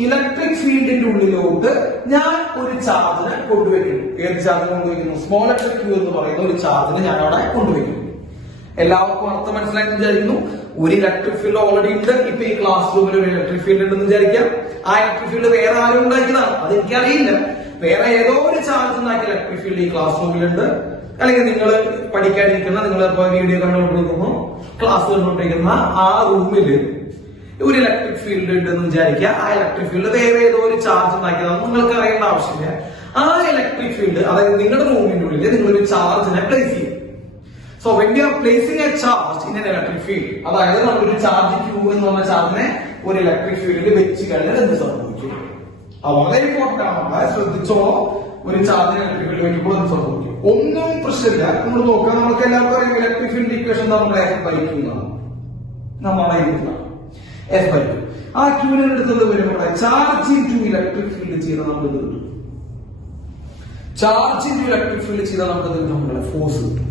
ഇലക്ട്രിക് ഫീൽഡിന്റെ ഉള്ളിലോട്ട് ഞാൻ ഒരു ചാർജിനെ കൊണ്ടുവയ്ക്കുന്നു. ഏത് ചാർജിനെ കൊണ്ടുവയ്ക്കുന്നു? സ്മോൾ ലെറ്റർ ക്യൂ എന്ന് പറയുന്ന ഒരു ചാർജിനെ ഞാൻ അവിടെ കൊണ്ടുവയ്ക്കുന്നു. എല്ലാവർക്കും അർത്ഥം മനസ്സിലാക്കി വിചാരിക്കുന്നു. ഒരു ഇലക്ട്രിക് ഫീൽഡ് ഓൾറെഡി ഉണ്ട്. ഇപ്പൊ ഈ ക്ലാസ് റൂമിൽ ഒരു ഇലക്ട്രിക് ഫീൽഡ് ഉണ്ടെന്ന് വിചാരിക്കാം. ആ ഇലക്ട്രിക് ഫീൽഡ് വേറെ ആരും ഉണ്ടാക്കിയതാണ്, അത് എനിക്കറിയില്ല. വേറെ ഏതോ ഒരു ചാർജ് ഉണ്ടാക്കിയ ഇലക്ട്രിക് ഫീൽഡ് ഈ ക്ലാസ് റൂമിലുണ്ട്. അല്ലെങ്കിൽ നിങ്ങൾ പഠിക്കാതിരിക്കുന്ന, നിങ്ങൾ ഇപ്പൊ വീഡിയോ കണ്ടുകൊണ്ടിരിക്കുന്നു, ക്ലാസ് കണ്ടുകൊണ്ടിരിക്കുന്ന ആ റൂമിൽ ഒരു ഇലക്ട്രിക് ഫീൽഡ് ഉണ്ടെന്ന് വിചാരിക്കുക. ആ ഇലക്ട്രിക് ഫീൽഡ് വേറെ ഏതോ ഒരു ചാർജ് ഉണ്ടാക്കിയതാണ്, നിങ്ങൾക്ക് അറിയേണ്ട ആവശ്യമില്ല. ആ ഇലക്ട്രിക് ഫീൽഡ്, അതായത് നിങ്ങളുടെ റൂമിന്റെ ഉള്ളിൽ നിങ്ങളൊരു ചാർജിനെ പ്ലേസ് ചെയ്യും. So when you are placing A charge in N electric field, അതായത് നമ്മളൊരു ചാർജ് ക്യൂ എന്ന് പറഞ്ഞ ചാർജിനെ ഒരു ഇലക്ട്രിക് ഫീൽഡിൽ വെച്ച് കഴിഞ്ഞാൽ എന്ത് സംഭവിക്കും? അത് വളരെ ഇമ്പോർട്ടന്റ് ആണ്, ശ്രദ്ധിച്ചോ. ഒരു ചാർജിനെ ഇലക്ട്രിക് ഫീൽഡ് വെക്കുമ്പോൾ എന്ത് സംഭവിക്കും? ഒന്നും പ്രശ്നമില്ല. നമ്മൾ നോക്കാം, നമുക്ക് എല്ലാവർക്കും അറിയാം ഇലക്ട്രിക് ഫീൽഡ് ഇക്വേഷൻ നമ്മുടെ F/Q എന്നാണ്. നമ്മളെ F/Q. ആ ക്യൂവിനെ എടുത്തത് വരുമ്പോൾ charge into electric field ചെയ്താൽ നമുക്ക് ഇത് കിട്ടും. Charge into electric field ചെയ്താൽ നമുക്ക് നമ്മുടെ ഫോഴ്സ് കിട്ടും.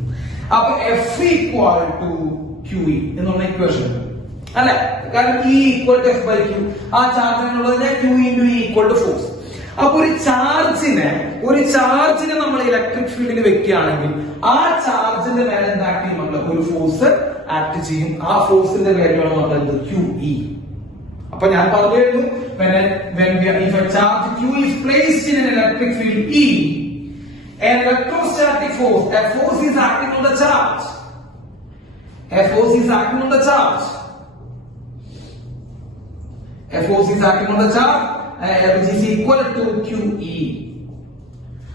അപ്പൊ F=QE എന്നുള്ള ഇക്വേഷൻ അല്ലെ. കാരണം E = F/Q. ആ ചാർജിനുള്ളത് Q × E = ഫോഴ്സ്. അപ്പൊ ഒരു ചാർജിനെ നമ്മൾ ഇലക്ട്രിക് ഫീൽഡിൽ വെക്കുകയാണെങ്കിൽ ആ ചാർജിന്റെ മേലെ എന്താക്ട് ചെയ്യും? നമ്മൾ ഒരു ഫോഴ്സ് ആക്ട് ചെയ്യും. ആ ഫോഴ്സിന്റെ പേരാണ് നമ്മൾ QE. അപ്പൊ ഞാൻ പറഞ്ഞു, if a charge Q is placed in an electric field E, an electrostatic force, a force is acting on the charge. A force is acting on the charge. Which is equal to QE.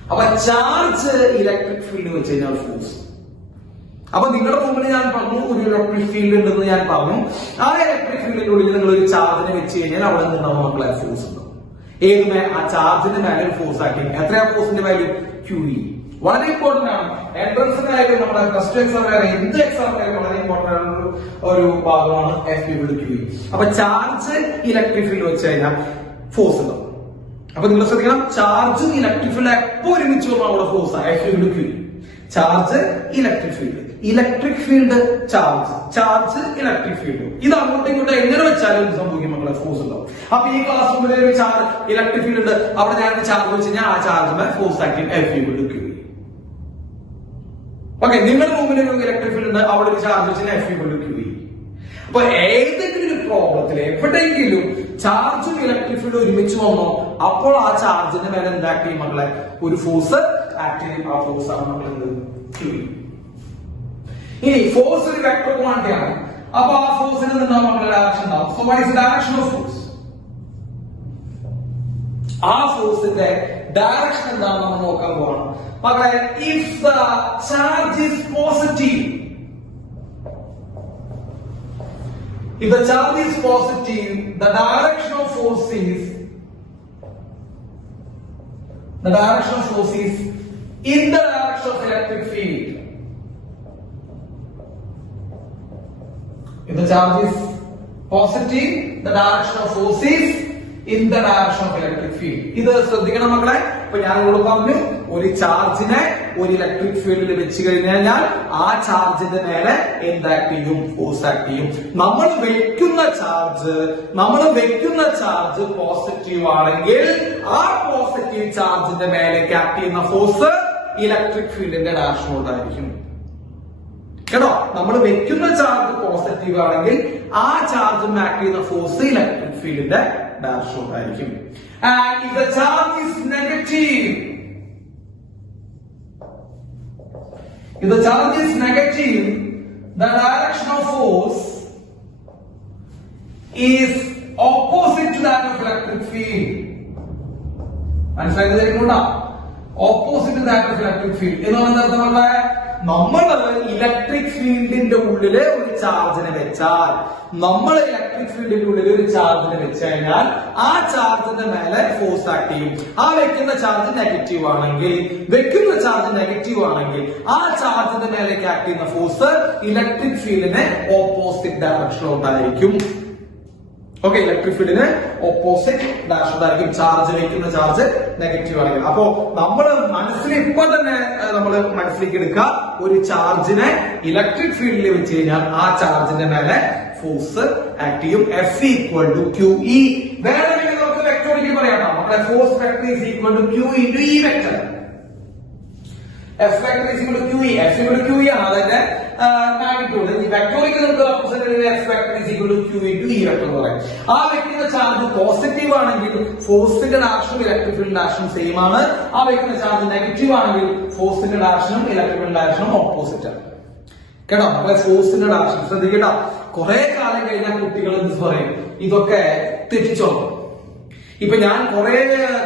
അപ്പൊ ചാർജ് ഇലക്ട്രിക് ഫീൽഡ് വെച്ച് കഴിഞ്ഞാൽ ഫോഴ്സ്. അപ്പൊ നിങ്ങളുടെ റൂമിൽ ഞാൻ പറഞ്ഞു ഒരു ഇലക്ട്രിക് ഫീൽഡ് ഉണ്ടെന്ന് ഞാൻ പറഞ്ഞു. ആ ഇലക്ട്രിക് ഫീൽഡിന്റെ ഉള്ളിൽ നിങ്ങൾ ഒരു ചാർജിനെ വെച്ച് കഴിഞ്ഞാൽ അവിടെ നിന്നുണ്ടാവും മക്കളെ ഫോഴ്സ് ഉണ്ടാവും. ഏതുമേ ആ ചാർജിന്റെ മേലെ ഒരു ഫോഴ്സ് ആക്കി. എത്രയാ ഫോഴ്സിന്റെ വാല്യൂ? QE. വളരെ ഇമ്പോർട്ടന്റ് ആണ്. എൻട്രൻസിനായാലും നമ്മുടെ ഫസ്റ്റ് എക്സാം ആയാലും എന്ത് എക്സാം ആയാലും വളരെ ഇമ്പോർട്ടന്റ് ആയിട്ടുള്ള ഒരു ഭാഗമാണ് F=QE. അപ്പൊ ചാർജ് ഇലക്ട്രിക് ഫീൽഡ് വെച്ച് കഴിഞ്ഞാൽ ഫോഴ്സ് ഉണ്ടാവും. അപ്പൊ നിങ്ങൾ ശ്രദ്ധിക്കണം, ചാർജും ഇലക്ട്രിക് ഫീൽഡ് എപ്പോ ഒരുമിച്ച് വന്നാൽ അവിടെ force F=QE. Charge electric field charge electric field. ഇത് അങ്ങോട്ടും ഇങ്ങോട്ടും എങ്ങനെ വെച്ചാലും സംഭവിക്കും മക്കളെ ഫോഴ്സ് ഉണ്ടാവും. അപ്പൊ ഈ ക്ലാസ് റൂമിൽ ഒരു ചാർജ് ഇലക്ട്രിക് ഫീൽഡ് ഉണ്ട്, അവിടെ ഞാൻ ചാർജ് വെച്ച് കഴിഞ്ഞാൽ ആ ചാർജിന് ഫോഴ്സ് ആക്കി F=QE. ഓക്കെ, നിങ്ങളുടെ റൂമിൽ ഒരു ഇലക്ട്രിക് ഫീൽഡ് ഉണ്ട്, അവിടെ ഒരു ചാർജ് വെച്ച് F=QE. അപ്പൊ ഏതെങ്കിലും ഒരു പ്രോബ്ലത്തിൽ എവിടെയെങ്കിലും ചാർജും ഇലക്ട്രിക് ഫീൽഡ് ഒരുമിച്ച് വന്നോ, അപ്പോൾ ആ ചാർജിന്റെ മേലെ എന്താക്ട് ചെയ്യും മക്കളെ? ഒരു ഫോഴ്സ് ആക്ട് ചെയ്യും. ആ ഫോഴ്സ് ആണ് നമ്മൾ QE. ഇനി ഫോഴ്സ് ഒരു വെക്ടർ ക്വാണ്ടിറ്റി ആണ്. അപ്പൊ ആ ഫോഴ്സിന് നിന്നാ മക്കളുടെ ഡയറക്ഷൻ ഉണ്ടാവും. So what is the direction of force? ആ ഫോഴ്സിന്റെ ഡയറക്ഷൻ എന്താണെന്ന് നമ്മൾ നോക്കാൻ പോകണം മക്കളെ. If the charge is positive, if the charge is positive, the direction of force is in the direction of electric field. If the charge is positive, the direction of force is in the direction of electric field. ഇത് ശ്രദ്ധിക്കണം മക്കളെ. ഇപ്പൊ ഞാൻ ഇവിടെ പറഞ്ഞു, ഒരു ചാർജിനെ ഒരു ഇലക്ട്രിക് ഫീൽഡിൽ വെച്ച് കഴിഞ്ഞാൽ ആ ചാർജിന്റെ മേലെ എന്താക്ട് ചെയ്യും? ഫോഴ്സ് ആക്ട് ചെയ്യും. നമ്മൾ വെക്കുന്ന ചാർജ് പോസിറ്റീവ് ആണെങ്കിൽ ആ പോസിറ്റീവ് ചാർജിന്റെ മേലേക്ക് ആക്ട് ചെയ്യുന്ന ഫോഴ്സ് ഇലക്ട്രിക് ഫീൽഡിന്റെ ഡയറക്ഷനിലോട്ടായിരിക്കും. കേട്ടോ, നമ്മൾ വെക്കുന്ന ചാർജ് പോസിറ്റീവ് ആണെങ്കിൽ ആ ചാർജ് ആക്ട് ചെയ്യുന്ന ഫോഴ്സ് ഇലക്ട്രിക് ഫീൽഡിന്റെ ഡയറക്ഷനിലോട്ടായിരിക്കും. And if the charge is negative, the direction of force is opposite to that of electric field. മനസ്സിലാക്കുന്നുണ്ടോ? Opposite to that of electric field എന്ന് പറഞ്ഞാൽ നമ്മൾ ഇലക്ട്രിക് ഫീൽഡിന്റെ ഉള്ളില് ഒരു ചാർജിനെ വെച്ചാൽ, കഴിഞ്ഞാൽ ആ ചാർജിന്റെ മേലെ ഫോഴ്സ് ആക്ട് ചെയ്യും. ആ വെക്കുന്ന ചാർജ് നെഗറ്റീവ് ആണെങ്കിൽ, ആ ചാർജിന്റെ മേലേക്ക് ആക്ട് ചെയ്യുന്ന ഫോഴ്സ് ഇലക്ട്രിക് ഫീൽഡിനെ ഓപ്പോസിറ്റ് ഡയറക്ഷനിലോട്ടായിരിക്കും. ഓക്കെ, ഇലക്ട്രിക് ഫീൽഡിന് ഓപ്പോസിറ്റ് ഡയറക്ഷനിലായിരിക്കും ചാർജ് വെക്കുന്ന ചാർജ് നെഗറ്റീവ് ആണെങ്കിൽ. അപ്പോ നമ്മൾ ഇപ്പൊ തന്നെ നമ്മൾ മനസ്സിലേക്ക് എടുക്കുക, ഒരു ചാർജിനെ ഇലക്ട്രിക് ഫീൽഡിൽ വെച്ച് കഴിഞ്ഞാൽ ആ ചാർജിന്റെ മേലെ ഫോഴ്സ് ആക്ട് ചെയ്യും. F equal to QE. വേണമെങ്കിൽ നമുക്ക് വെക്ടോറിക്കലി പറയാം. നമ്മുടെ force vector is equal to Q into E vector. F vector is equal to QE. F equal to QE ആണ് അതിന്റെ മാഗ്നിറ്റ്യൂഡ്. ഈ വെക്ടോറിക്കലി നമുക്ക് റെപ്രസെന്റ് ചെയ്യുന്ന F vector is equal to Q into E vector എന്ന് പറയും. ആ വെക്കുന്ന ചാർജ് പോസിറ്റീവ് ആണെങ്കിൽ ഫോഴ്സിന്റെ ഡയറക്ഷനും ഇലക്ട്രിക് ഫീൽഡ് ഡയറക്ഷനും സെയിം ആണ്. ആ വെക്കുന്ന ചാർജ് നെഗറ്റീവ് ആണെങ്കിൽ ഫോഴ്സിന്റെ ഡയറക്ഷനും ഇലക്ട്രിക് ഫീൽഡ് ഡയറക്ഷനും ഓപ്പോസിറ്റ് ആണ്. കേട്ടോ, നമ്മളെ ഫോഴ്സിന്റെ ഡയറക്ഷൻ ശ്രദ്ധിക്കട്ടോ. കുറെ കാലം കഴിഞ്ഞാൽ കുട്ടികൾ എന്ത് പറയും? ഇതൊക്കെ തെറ്റിച്ചോളും. ഇപ്പൊ ഞാൻ കുറെ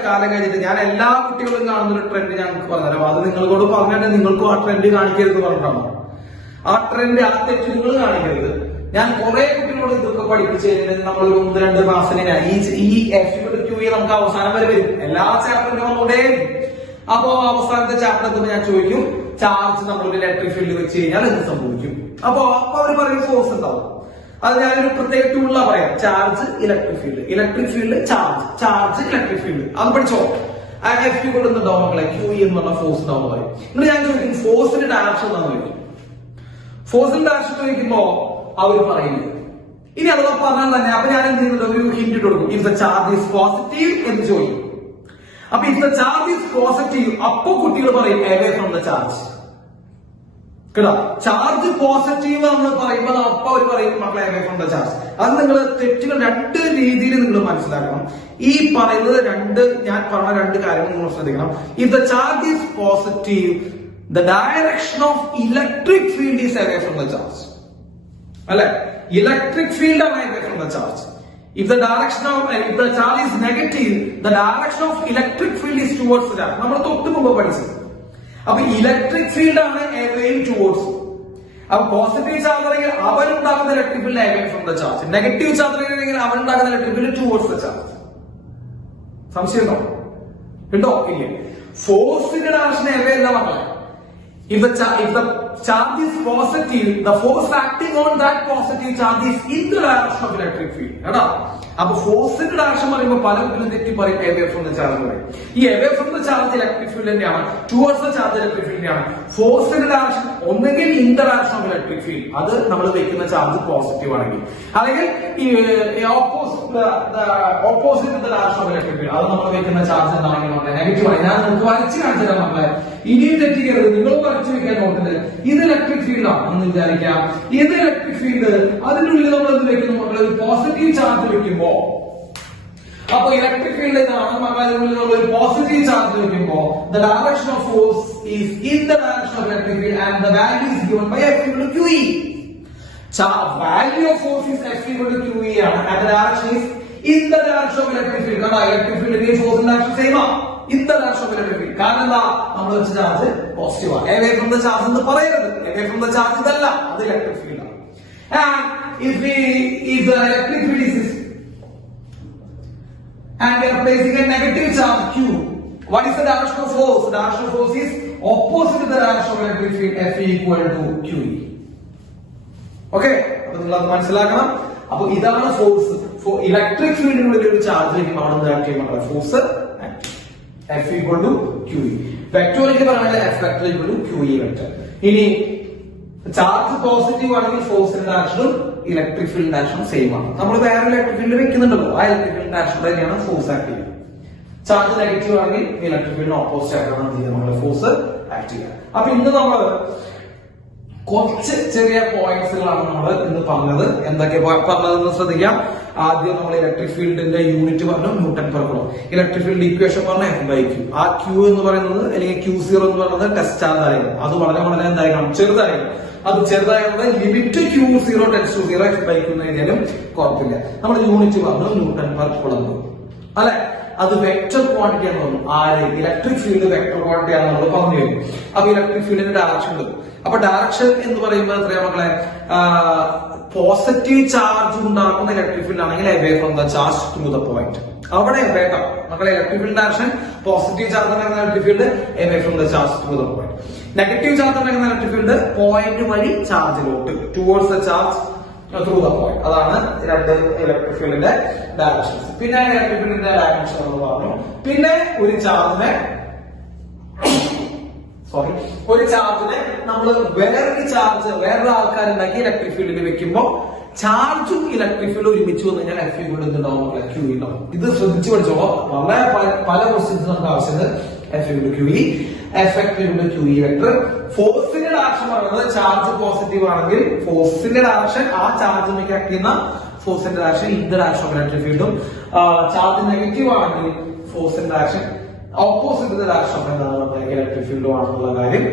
കാലം കഴിഞ്ഞിട്ട് ഞാൻ എല്ലാ കുട്ടികളും കാണുന്ന ഒരു ട്രെൻഡ് ഞങ്ങൾക്ക് പറഞ്ഞുതരാം. അത് നിങ്ങളോട് പറഞ്ഞിട്ട് നിങ്ങൾക്കും ആ ട്രെൻഡ് കാണിക്കരുത് പറഞ്ഞിട്ടാണോ? ആ ട്രെൻഡ്, ആ തെറ്റ് നിങ്ങൾ കാണിക്കരുത്. ഞാൻ കുറെ കുട്ടികളോട് ഇതൊക്കെ പഠിപ്പിച്ചു കഴിഞ്ഞാൽ നമ്മൾ 1-2 മാസം ഈ F equal to QE നമുക്ക് അവസാനം വരെ വരും. എല്ലാ ചാപ്റ്ററിനും ഒന്നുകൂടെ. അപ്പോ അവസാനത്തെ ചാപ്റ്റർ എത്തുമ്പോൾ ഞാൻ ചോദിക്കും, ചാർജ് നമ്മളൊരു ഇലക്ട്രിക് ഫീൽഡ് വെച്ച് കഴിഞ്ഞാൽ എന്ത് സംഭവിക്കും? അപ്പൊ അവർ പറയും ഫോഴ്സ് ഉണ്ടാവും. അത് ഞാനൊരു പ്രത്യേക ടൂളിലാ പറയാം. Charge electric field, charge electric field. അത് പഠിച്ചോ. F കൊടുക്കുന്നുണ്ടാവും മക്കളെ. QE എന്ന് പറഞ്ഞ ഫോഴ്സ് ഉണ്ടാവും പറയും. എന്നിട്ട് ഞാൻ ചോദിക്കും ഫോഴ്സിന്റെ ഡയറക്ഷൻ എന്താണെന്ന് ചോദിക്കും. ഫോഴ്സിന്റെ ഡയറക്ഷൻ ചോദിക്കുമ്പോ അവർ പറയുന്നത് ഇനി അഥവാ പറഞ്ഞാൽ തന്നെ അപ്പൊ ഞാൻ എന്ത് ചെയ്യുന്നുണ്ട്? ഒരു ഹിന്റ് കൊടുക്കും. If the charge is positive എന്ന് ചോദിക്കും. അപ്പൊ if the charge is positive, അപ്പൊ കുട്ടികൾ പറയും away from the charge. കേട്ടോ, ചാർജ് പോസിറ്റീവ് എന്ന് പറയുമ്പോൾ അപ്പൊ അവർ പറയും മക്കളെ away from the charge. അത് നിങ്ങൾ തെറ്റുകൾ 2 രീതിയിൽ നിങ്ങൾ മനസ്സിലാക്കണം. ഈ പറയുന്നത് ഞാൻ പറഞ്ഞ 2 കാര്യങ്ങൾ നിങ്ങൾ ശ്രദ്ധിക്കണം. If the charge is positive, the direction of electric field is away from the charge. അല്ലെ, ഇലക്ട്രിക് ഫീൽഡ് ആണ് away from the charge. If the charge is negative, the direction of electric field is towards the charge. നമ്മൾ തൊട്ട് മുമ്പ് പഠിച്ചത്. അപ്പൊ ഇലക്ട്രിക് ഫീൽഡ് ആണ് away towards. അപ്പൊ പോസിറ്റീവ് ചാർജ് ആണെങ്കിൽ അവരുണ്ടാക്കുന്ന electric field away from the charge. Negative charge ആണെങ്കിൽ അവരുണ്ടാക്കുന്ന electric field towards the charge. സംശയം ഉണ്ടോ? ഇല്ല. ഫോഴ്സിന്റെ ഡയറക്ഷൻ away അല്ല മക്കളെ. If the charge is positive, the force acting on that positive charge is in the direction of electric field. കേട്ടോ, അപ്പൊ ഫോഴ്സിന്റെ ഡയറക്ഷൻ പറയുമ്പോൾ പല കുട്ടികളും തെറ്റി പറയും away from the charge പറയും. ഈ away from the charge electric field തന്നെയാണ്, towards the charge electric field തന്നെയാണ്. ഫോഴ്സിന്റെ ഡയറക്ഷൻ ഒന്നെങ്കിൽ in the direction of electric field, അത് നമ്മൾ വെക്കുന്ന ചാർജ് പോസിറ്റീവ് ആണെങ്കിൽ, അല്ലെങ്കിൽ opposite to the direction of electric field, അത് നമ്മൾ വെക്കുന്ന ചാർജ് എന്താണെങ്കിൽ നെഗറ്റീവ് ആണ്. ഞാൻ നിങ്ങൾക്ക് വരച്ച് കാണിച്ചു തരാം മക്കളെ. ഇനിയും തെറ്റിക്കരുത്. നിങ്ങൾ വരച്ചു വെക്കാൻ നോക്കുന്നത് ഇത് ഇലക്ട്രിക് ഫീൽഡ് ആണെന്ന് വിചാരിക്കാം. ഇത് ഇലക്ട്രിക് ഫീൽഡ്, അതിന്റെ ഉള്ളിൽ നമ്മൾ എന്ത് വെക്കുന്നു മക്കളെ? ഒരു പോസിറ്റീവ് ചാർജ് വെക്കുമ്പോ, അപ്പൊ ഇലക്ട്രിക് ഫീൽഡ് ഇതാണ്. അതിന്റെ ഉള്ളിൽ നമ്മൾ ഒരു പോസിറ്റീവ് ചാർജ് വെക്കുമ്പോ the direction of force is in the direction of electric field and the value is given by F equal to QE. Value of force is F equal to QE and the direction is in the direction of electric field. കാരണം ഇലക്ട്രിക് ഫീൽഡിന്റെയും ഫോഴ്സിന്റെ ഡയറക്ഷൻ സെയിം ആണ്. in the direction of electric field. കാരണം എന്താ, നമ്മൾ വെച്ച ചാർജ് പോസിറ്റീവ് ആണ്. away from the charge എന്ന് പറയരുത്. away from the charge ഇതല്ല, അത് ഇലക്ട്രിക് ഫീൽഡ് ആണ്. and if the electric field is and we are placing a negative charge q, what is the direction of force? The direction of force is opposite to the direction of electric field. F equal to QE. Okay, അപ്പോൾ നിങ്ങൾ അത് മനസ്സിലാക്കണം. അപ്പോൾ ഇതാണ് ഫോഴ്സ്. ഇലക്ട്രിക് ഫീൽഡിനുള്ളിൽ ഒരു ചാർജ് വയ്ക്കുമ്പോൾ അവിടെ നിന്ന് ആക്ട് ചെയ്യുമ്പോൾ force F equal to QE. വെക്ടോറിലേക്ക് പറഞ്ഞാൽ F vector equal to QE vector. ഇനി ചാർജ് പോസിറ്റീവ് ആണെങ്കിൽ ഫോഴ്സിന്റെ ഡയറക്ഷനും ഇലക്ട്രിക് ഫീൽഡ് ഡയറക്ഷനും സെയിം ആണ്. നമ്മൾ വേറെ ഇലക്ട്രിക് ഫീൽഡ് വെക്കുന്നുണ്ടല്ലോ, ആ ഇലക്ട്രിക് ഫീൽഡ് ഡയറക്ഷൻ തന്നെയാണ് ഫോഴ്സ് ആക്ട് ചെയ്യുന്നത്. ചാർജ് നെഗറ്റീവ് ആണെങ്കിൽ ഇലക്ട്രിക് ഫീൽഡിന് ഓപ്പോസിറ്റ് ആയിട്ടാണ് നമ്മുടെ ഫോഴ്സ് ആക്ട് ചെയ്യുക. അപ്പൊ ഇന്ന് നമ്മൾ കുറച്ച് ചെറിയ പോയിന്റ്സുകളാണ് നമ്മൾ ഇന്ന് പറഞ്ഞത്. എന്തൊക്കെ പറഞ്ഞതെന്ന് ശ്രദ്ധിക്കാം. ആദ്യം നമ്മൾ ഇലക്ട്രിക് ഫീൽഡിന്റെ യൂണിറ്റ് പറഞ്ഞു, newton per coulomb. Electric field equation പറഞ്ഞു F/Q. ആ Q എന്ന് പറയുന്നത് അല്ലെങ്കിൽ Q0 എന്ന് പറയുന്നത് ടെസ്റ്റ് ചാർജ് ആയിരുന്നു. അത് വളരെ വളരെ എന്തായിരുന്നു, ചെറുതായിരുന്നു. അത് ചെറുതായത് limit Q0 tense to 0 F/Q എന്ന് എഴുതിയാലും കുഴപ്പമില്ല. നമ്മൾ യൂണിറ്റ് പറഞ്ഞു ന്യൂട്ടൺ പെർ കൂളോം അല്ലെ. അത് വെക്ടർ ക്വാണ്ടിറ്റി ആണെന്ന് പറഞ്ഞു. ആര്, ഇലക്ട്രിക് ഫീൽഡ് വെക്ടർ ക്വാണ്ടിറ്റി ആണെന്ന് നമ്മൾ പറഞ്ഞു കഴിഞ്ഞു. അപ്പൊ ഇലക്ട്രിക് ഫീൽഡിന്റെ ഡയറക്ഷൻ ഉണ്ട്. അപ്പൊ ഡയറക്ഷൻ എന്ന് പറയുമ്പോൾ എത്രയാ മക്കളെ, പോസിറ്റീവ് ചാർജ് ഉണ്ടാക്കുന്ന ഇലക്ട്രിക് ഫീൽഡ് ആണെങ്കിൽ away from the charge through the point. അവിടെ വേണ്ട മക്കളെ, electric field direction positive charge ഉണ്ടാക്കുന്ന electric field away from the charge through the point. Negative charge ഉണ്ടാക്കുന്ന ഇലക്ട്രിക് ഫീൽഡ് പോയിന്റ് വഴി ചാർജിലോട്ട് towards the charge through the point. അതാണ് രണ്ട് ഇലക്ട്രിക് ഫീൽഡിന്റെ ഡയറക്ഷൻസ്. പിന്നെ ഇലക്ട്രിക് ഫീൽഡിന്റെ ഡയറക്ഷൻ എന്ന് പറഞ്ഞു. പിന്നെ ഒരു ചാർജിനെ നമ്മൾ വേറൊരു ചാർജ് വേറൊരു ആൾക്കാരുണ്ടാക്കി ഇലക്ട്രിക് ഫീൽഡിൽ വെക്കുമ്പോൾ ചാർജും ഇലക്ട്രിക് ഫീൽഡ് ഒരുമിച്ച് വന്നു കഴിഞ്ഞാൽ F equal to എന്തുണ്ടാവും, Q ഉണ്ടാവും. ഇത് ശ്രദ്ധിച്ചു പഠിച്ചോളൂ. വളരെ പല ക്വസ്റ്റ്യൻസ് നമുക്ക് ആവശ്യമുണ്ട്. F equal to QE, F equal to QE vector. ഫോഴ്സിന്റെ ഡയറക്ഷൻ പറയുന്നത് ചാർജ് പോസിറ്റീവ് ആണെങ്കിൽ ഫോഴ്സിന്റെ ഡയറക്ഷൻ ആ ചാർജിലേക്ക് ആക്ട് ചെയ്യുന്ന ഫോഴ്സിന്റെ direction in the direction of electric ഫീൽഡും, ചാർജ് നെഗറ്റീവ് ആണെങ്കിൽ ഫോഴ്സിന്റെ ഡയറക്ഷൻ ഓപ്പോസിറ്റ് ഡയറക്ഷൻ ഓഫ് എന്താണ് ഇലക്ട്രിക് ഫീൽഡും ആണെന്നുള്ള കാര്യം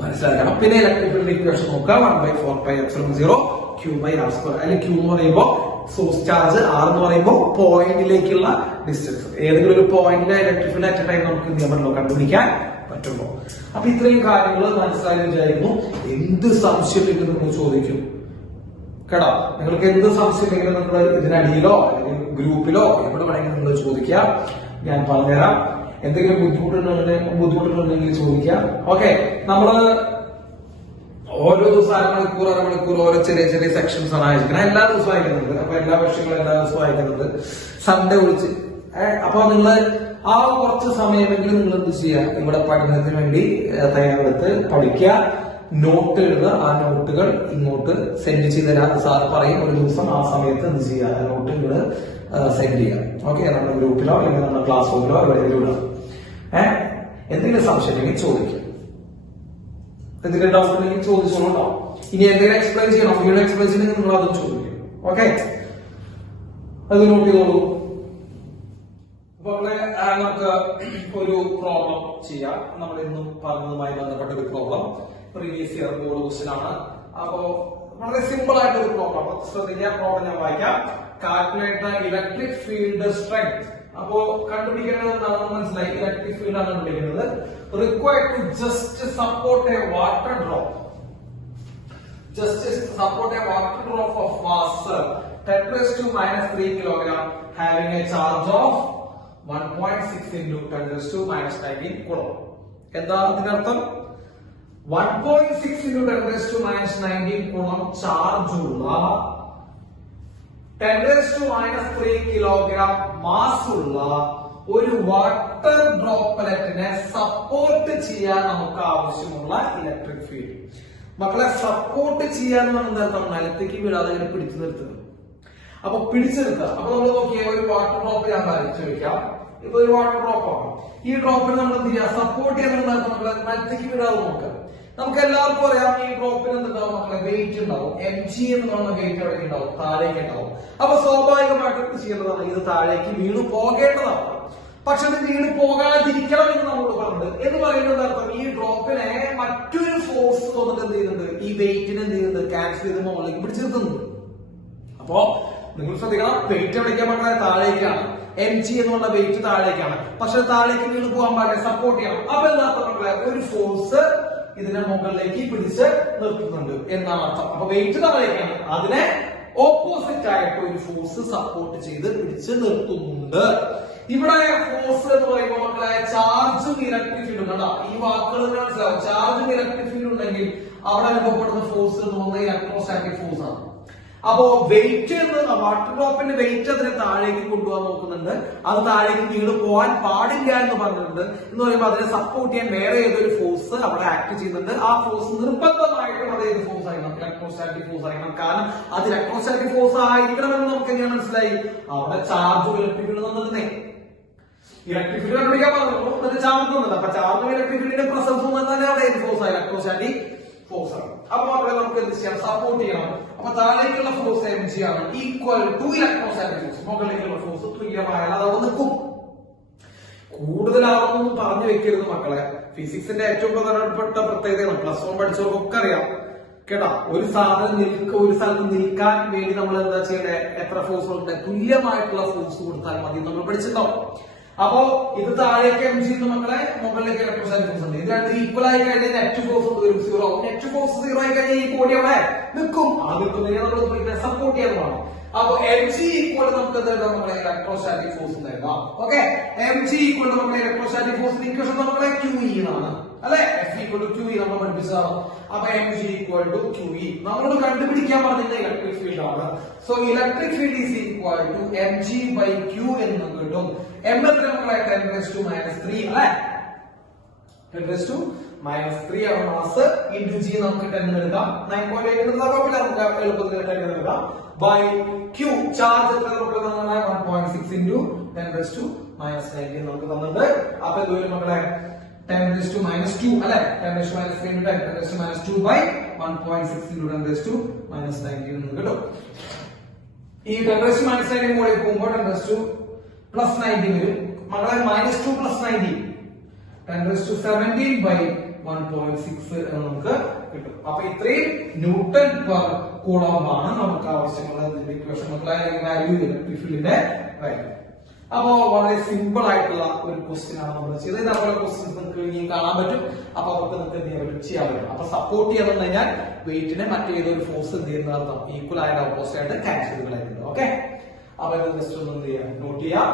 മനസ്സിലാക്കണം. പിന്നെ ഇലക്ട്രിക് ഫീൽഡ് ഇക്വേഷൻ നോക്കുക. 1/4πε0 Q/r². അല്ലെങ്കിൽ Q എന്ന് പറയുമ്പോൾ സോഴ്സ് ചാർജ്, R എന്ന് പറയുമ്പോൾ പോയിന്റിലേക്കുള്ള ഡിസ്റ്റൻസ്. ഏതെങ്കിലും ഒരു പോയിന്റിലെ ഇലക്ട്രിക് ഫീൽഡ് അറ്റ് ടൈം നമുക്ക് എന്ത് ചെയ്യാൻ പറ്റുള്ളൂ, കണ്ടുപിടിക്കാൻ പറ്റുള്ളൂ. അപ്പൊ ഇത്രയും കാര്യങ്ങൾ മനസ്സിലായി വിചാരിക്കുന്നു. എന്ത് സംശയം ഉണ്ടെങ്കിലും നിങ്ങൾ ചോദിക്കും കേട്ടോ. നിങ്ങൾക്ക് എന്ത് സംശയം ഉണ്ടെങ്കിലും നിങ്ങൾ ഇതിനടിയിലോ അല്ലെങ്കിൽ ഗ്രൂപ്പിലോ എവിടെ വേണമെങ്കിലും നിങ്ങൾ ചോദിക്കുക, ഞാൻ പറഞ്ഞുതരാം. എന്തെങ്കിലും ബുദ്ധിമുട്ടുണ്ടെങ്കിൽ ചോദിക്കാം. ഓക്കെ, നമ്മള് ഓരോ ദിവസം അരമണിക്കൂർ ഓരോ ചെറിയ ചെറിയ സെക്ഷൻസ് ആണ് അയക്കുന്നത്. എല്ലാ ദിവസവും അയക്കുന്നുണ്ട്. അപ്പൊ എല്ലാ വിഷയങ്ങളും എല്ലാ ദിവസവും അയക്കുന്നുണ്ട്, സൺഡേ വിളിച്ച്. അപ്പൊ നിങ്ങൾ ആ കുറച്ച് സമയമെങ്കിലും നിങ്ങൾ എന്ത് ചെയ്യുക, ഇവിടെ പഠനത്തിന് വേണ്ടി തയ്യാറെടുത്ത് പഠിക്കുക, നോട്ട് എഴുതുക. ആ നോട്ടുകൾ ഇങ്ങോട്ട് സെൻഡ് ചെയ്ത് തരാം. സാർ പറയും ഒരു ദിവസം ആ സമയത്ത് എന്ത് ചെയ്യുക, ആ നോട്ട് ഇങ്ങോട്ട് സെൻഡ് ചെയ്യാം. ഓക്കെ, നമ്മുടെ ഗ്രൂപ്പിലോ അല്ലെങ്കിൽ നമ്മുടെ ക്ലാസ് റൂമിലോ എവിടെയെങ്കിലും ഇടാം. എന്തെങ്കിലും സംശയം ഉണ്ടെങ്കിൽ ചോദിക്കും. എന്തെങ്കിലും ഡൗട്ട് ഉണ്ടെങ്കിൽ ചോദിച്ചോളൂ. ഇനി എന്തെങ്കിലും എക്സ്പ്ലെയിൻ ചെയ്യണം, വീഡിയോ എക്സ്പ്ലെയിൻ ചെയ്യണമെങ്കിൽ നിങ്ങൾ അതും ചോദിക്കും. ഓക്കെ, അത് നോട്ട് ചെയ്തോളൂ. അപ്പൊ നമുക്ക് ഒരു പ്രോബ്ലം ചെയ്യാം. നമ്മൾ ഇന്നും പറഞ്ഞതുമായി ബന്ധപ്പെട്ട ഒരു problem previous year board question ആണ്. അപ്പോ വളരെ സിമ്പിൾ ആയിട്ട് ഒരു പ്രോബ്ലം ശ്രദ്ധിക്കുക. പ്രോബ്ലം ഞാൻ വായിക്കാം. Calculate the electric field strength. അപ്പോ കണ്ടുപിടിക്കേണ്ടത് എന്താണെന്ന് മനസ്സിലായി. ഇലക്ട്രിക് ഫീൽഡ് ആണ് കണ്ടുപിടിക്കുന്നത്. Required to just support a water drop. Just support a water drop of mass 10⁻³ kilogram having a charge of 1.6 into 10⁻⁻19 coulomb. എന്താ അതിനർത്ഥം? 1.6 into 10⁻⁻19 കൂളോം ചാർജുള്ള 10⁻³ കിലോഗ്രാം മാസ് ഉള്ള ഒരു വാട്ടർ ഡ്രോപ്ലെറ്റിനെ സപ്പോർട്ട് ചെയ്യാൻ നമുക്ക് ആവശ്യമുള്ള ഇലക്ട്രിക് ഫീൽഡ്. മക്കളെ, സപ്പോർട്ട് ചെയ്യാന്ന് പറഞ്ഞാൽ എന്താ? നിലത്തേക്ക് വിടാതെ ഇങ്ങനെ പിടിച്ചു നിർത്തുക. അപ്പൊ പിടിച്ചു നിർത്തുക. അപ്പൊ നമ്മൾ നോക്കിയാൽ ഒരു വാട്ടർ ഡ്രോപ്പ് ഞാൻ വരച്ചു വെക്കാം. ഇപ്പൊ ഒരു വാട്ടർ ഡ്രോപ്പ് ആണ്. ഈ ഡ്രോപ്പിന് നമ്മൾ എന്ത് ചെയ്യുക, സപ്പോർട്ട് ചെയ്യാൻ മക്കളെ നിലത്തേക്ക് വിടാതെ നോക്കുക. നമുക്ക് എല്ലാവർക്കും അറിയാം ഈ ഡ്രോപ്പിന് എന്തുണ്ടാവും മക്കളെ, വെയിറ്റ് ഉണ്ടാവും. mg എന്ന് പറയുന്ന വെയിറ്റ് എവിടെ ഉണ്ടാവും, താഴേക്ക് ഉണ്ടാവും. അപ്പൊ സ്വാഭാവികമായിട്ട് എന്ത് ചെയ്യേണ്ടതാണ്, ഇത് താഴേക്ക് വീണു പോകേണ്ടതാണ്. പക്ഷെ അത് വീണ് പോകാതിരിക്കണം എന്ന് നമ്മളോട് പറഞ്ഞത്. എന്ന് പറയുന്നത് അർത്ഥം ഈ ഡ്രോപ്പിനെ മറ്റൊരു ഫോഴ്സ് തോന്നിട്ട് എന്ത് ചെയ്യുന്നുണ്ട്, ഈ വെയിറ്റിനെ എന്ത് ചെയ്യുന്നുണ്ട്, ക്യാൻസൽ ചെയ്ത് മുകളിലേക്ക് പിടിച്ചു നിർത്തുന്നുണ്ട്. അപ്പോ നിങ്ങൾ ശ്രദ്ധിക്കണം, വെയിറ്റ് എവിടേക്കാൻ മക്കളെ താഴേക്കാണ്. mg എന്നുള്ള വെയിറ്റ് താഴേക്കാണ്. പക്ഷെ താഴേക്ക് വീണ് പോകാൻ പാടില്ല, സപ്പോർട്ട് ചെയ്യണം. അപ്പൊ എന്താ മക്കളെ, ഒരു ഫോഴ്സ് ഇതിനെ മുകളിലേക്ക് പിടിച്ച് നിർത്തുന്നുണ്ട് എന്നാണ് അർത്ഥം. അപ്പൊ വെയിറ്റ് താഴേക്കാണ്, അതിനെ ഓപ്പോസിറ്റ് ആയിട്ട് ഒരു ഫോഴ്സ് സപ്പോർട്ട് ചെയ്ത് പിടിച്ച് നിർത്തുന്നുണ്ട്. ഇവിടെ ഫോഴ്സ് എന്ന് പറയുമ്പോൾ മക്കളെ ചാർജും ഇലക്ട്രിക് ഫീൽഡും കണ്ട ഈ വാക്കുകൾ മനസ്സിലാവും. ചാർജും ഇലക്ട്രിക് ഫീൽഡ് ഉണ്ടെങ്കിൽ അവിടെ അനുഭവപ്പെടുന്ന ഫോഴ്സ് എന്ന് പറയുന്നത് ഇലക്ട്രോസ്റ്റാറ്റിക് ഫോഴ്സ് ആണ്. അപ്പോ വെയിറ്റ് എന്ന് വാട്ടർ ഡ്രോപ്പിന്റെ വെയിറ്റ് അതിനെ താഴേക്ക് കൊണ്ടുപോകാൻ നോക്കുന്നുണ്ട്. അത് താഴേക്ക് വീണ് പോകാൻ പാടില്ല എന്ന് പറഞ്ഞിട്ടുണ്ട്. എന്ന് പറയുമ്പോൾ അതിനെ സപ്പോർട്ട് ചെയ്യാൻ വേറെ ഏതൊരു ഫോഴ്സ് അവിടെ ആക്ട് ചെയ്യുന്നുണ്ട്. ആ ഫോഴ്സ് നിർബന്ധമായിട്ടും അത് ഏത് ഫോഴ്സ് ആയിരിക്കണം, ഇലക്ട്രോസ്റ്റാറ്റിക് ഫോഴ്സ് ആയിരിക്കണം. കാരണം അത് ഇലക്ട്രോസ്റ്റാറ്റിക് ഫോഴ്സ് ആയിരിക്കണമെന്ന് നമുക്ക് എങ്ങനെ മനസ്സിലായി? അവിടെ ചാർജ് ഇലക്ട്രിക് ഫീൽഡ് തന്നിരുന്നേ. ഇലക്ട്രിക് ഫീൽഡ് കണ്ടുപിടിക്കാൻ പറഞ്ഞു, ചാർജ് തന്നത്. അപ്പൊ ചാർജും ഇലക്ട്രിക് ഫീൽഡിന്റെ പ്രസൻസ് തന്നെ അവിടെ ഏത് ഫോഴ്സ് ആണ്, ഇലക്ട്രോസ്റ്റാറ്റിക് ഫോഴ്സ് ആണ്. അപ്പൊ അവിടെ നമുക്ക് എന്ത് ചെയ്യാം, സപ്പോർട്ട് ചെയ്യണം. അപ്പൊ താഴേക്കുള്ള ഫോഴ്സ് mg ആണ് ഈക്വൽ ടു ഇലക്ട്രോസ്റ്റാറ്റിക് ഫോഴ്സ്. മുകളിലേക്കുള്ള ഫോഴ്സ് തുല്യമായാൽ അത് അവിടെ നിൽക്കും. കൂടുതലാണെന്നൊന്നും പറഞ്ഞു വെക്കരുത് മക്കളെ. ഫിസിക്സിന്റെ ഏറ്റവും പ്രധാനപ്പെട്ട പ്രത്യേകതയാണ്, +1 പഠിച്ചവർക്കൊക്കെ അറിയാം കേട്ടാ. ഒരു സാധനം ഒരു സ്ഥലത്ത് നിൽക്കാൻ വേണ്ടി നമ്മൾ എന്താ ചെയ്യേണ്ടത്, എത്ര ഫോഴ്സ് ഉണ്ട്, തുല്യമായിട്ടുള്ള ഫോഴ്സ് കൊടുത്താൽ മതി നമ്മൾ പഠിച്ചിട്ടുണ്ടാവും. അപ്പോ ഇത് താഴേക്ക് mg എന്ന് മക്കളെ, മുകളിലേക്ക് ഇലക്ട്രോസ്റ്റാറ്റിക് ഫോഴ്സ് ഉണ്ട്. ഇത് രണ്ട് ഈക്വൽ ആയി കഴിഞ്ഞാൽ നെറ്റ് ഫോഴ്സ് വരും 0. നെറ്റ് ഫോഴ്സ് 0 ആയി കഴിഞ്ഞാൽ ഈ ബോഡി അവിടെ നിൽക്കും. ആ നിൽക്കുന്നതിനെ നമ്മൾ സപ്പോർട്ട് ചെയ്യാൻ. അപ്പൊ mg ഈക്വൽ നമുക്ക് എന്താ നമ്മളെ ഇലക്ട്രോസ്റ്റാറ്റിക് ഫോഴ്സ് നേടാം. ഓക്കെ, mg ഈക്വൽ നമ്മുടെ ഇലക്ട്രോസ്റ്റാറ്റിക് ഫോഴ്സിന്റെ ഇക്വേഷൻ നമ്മളെ QE ആണ് അല്ലെ. F ഈക്വൽ ടു QE നമ്മൾ പഠിപ്പിച്ചതാണ്. അപ്പൊ mg ഈക്വൽ ടു QE നമ്മളോട് കണ്ടുപിടിക്കാൻ പറഞ്ഞ ഇലക്ട്രിക് ഫീൽഡ് ആണ്. So electric field is equal to mg by q എന്ന് കിട്ടും. m എത്ര മക്കളെ, 10⁻³ അല്ലെ. 10⁻³ ആണ് മാസ്. ഇൻടു g നമുക്ക് 10 എടുക്കാം. 9.8 എടുത്താൽ കുഴപ്പമില്ല, നമുക്ക് എളുപ്പത്തിൽ 10 എടുക്കാം. ബൈ q ചാർജ് എത്ര നമുക്ക് തന്നെ 1.6 ഇൻടു 10⁻⁻19 നമുക്ക് തന്നിട്ടുണ്ട്. അപ്പൊ ഇതുവരെ മക്കളെ 10⁻² അല്ലെ. 10⁻³ ഇൻടു 10⁻² ബൈ 1.6 ഇൻടു 10⁻19 എന്ന് കിട്ടും. ഈ 10⁻19 മുകളിൽ പോകുമ്പോൾ 10⁻+90 വരും മക്കളെ. -2 + 90 10⁻17 ബൈ 1.6 എന്ന് നമുക്ക് കിട്ടും. അപ്പൊ ഇത്രയും ന്യൂട്ടൺ പെർ കൂളംബ് ആണ് നമുക്ക് ആവശ്യമുള്ള ഇക്വേഷൻ മക്കളെ, വാല്യൂ ഇലക്ട്രിക് ഫീൽഡിന്റെ വാല്യൂ. അപ്പോ വളരെ സിമ്പിൾ ആയിട്ടുള്ള ഒരു ക്വസ്റ്റ്യൻ ആണ് നമ്മൾ ചെയ്തത്. ഇതേപോലെ ക്വസ്റ്റ്യൻസ് നിങ്ങൾക്ക് ഇനി കാണാൻ പറ്റും. അപ്പൊ അവർക്ക് നിങ്ങൾക്ക് എന്ത് ചെയ്യാൻ പറ്റും, ചെയ്യാൻ പറ്റും. അപ്പൊ സപ്പോർട്ട് ചെയ്യാന്ന് കഴിഞ്ഞാൽ വെയിറ്റിനെ മറ്റേതൊരു ഫോഴ്സ് എന്ത് ചെയ്യുന്ന അർത്ഥം, ഈക്വൽ ആയിട്ട് ഓപ്പോസിറ്റ് ആയിട്ട് ക്യാൻസൽ ചെയ്ത് കളയുന്നത്. ഓക്കെ, അപ്പൊ ഇത് ജസ്റ്റ് ഒന്ന് എന്ത് ചെയ്യാം, നോട്ട് ചെയ്യാം.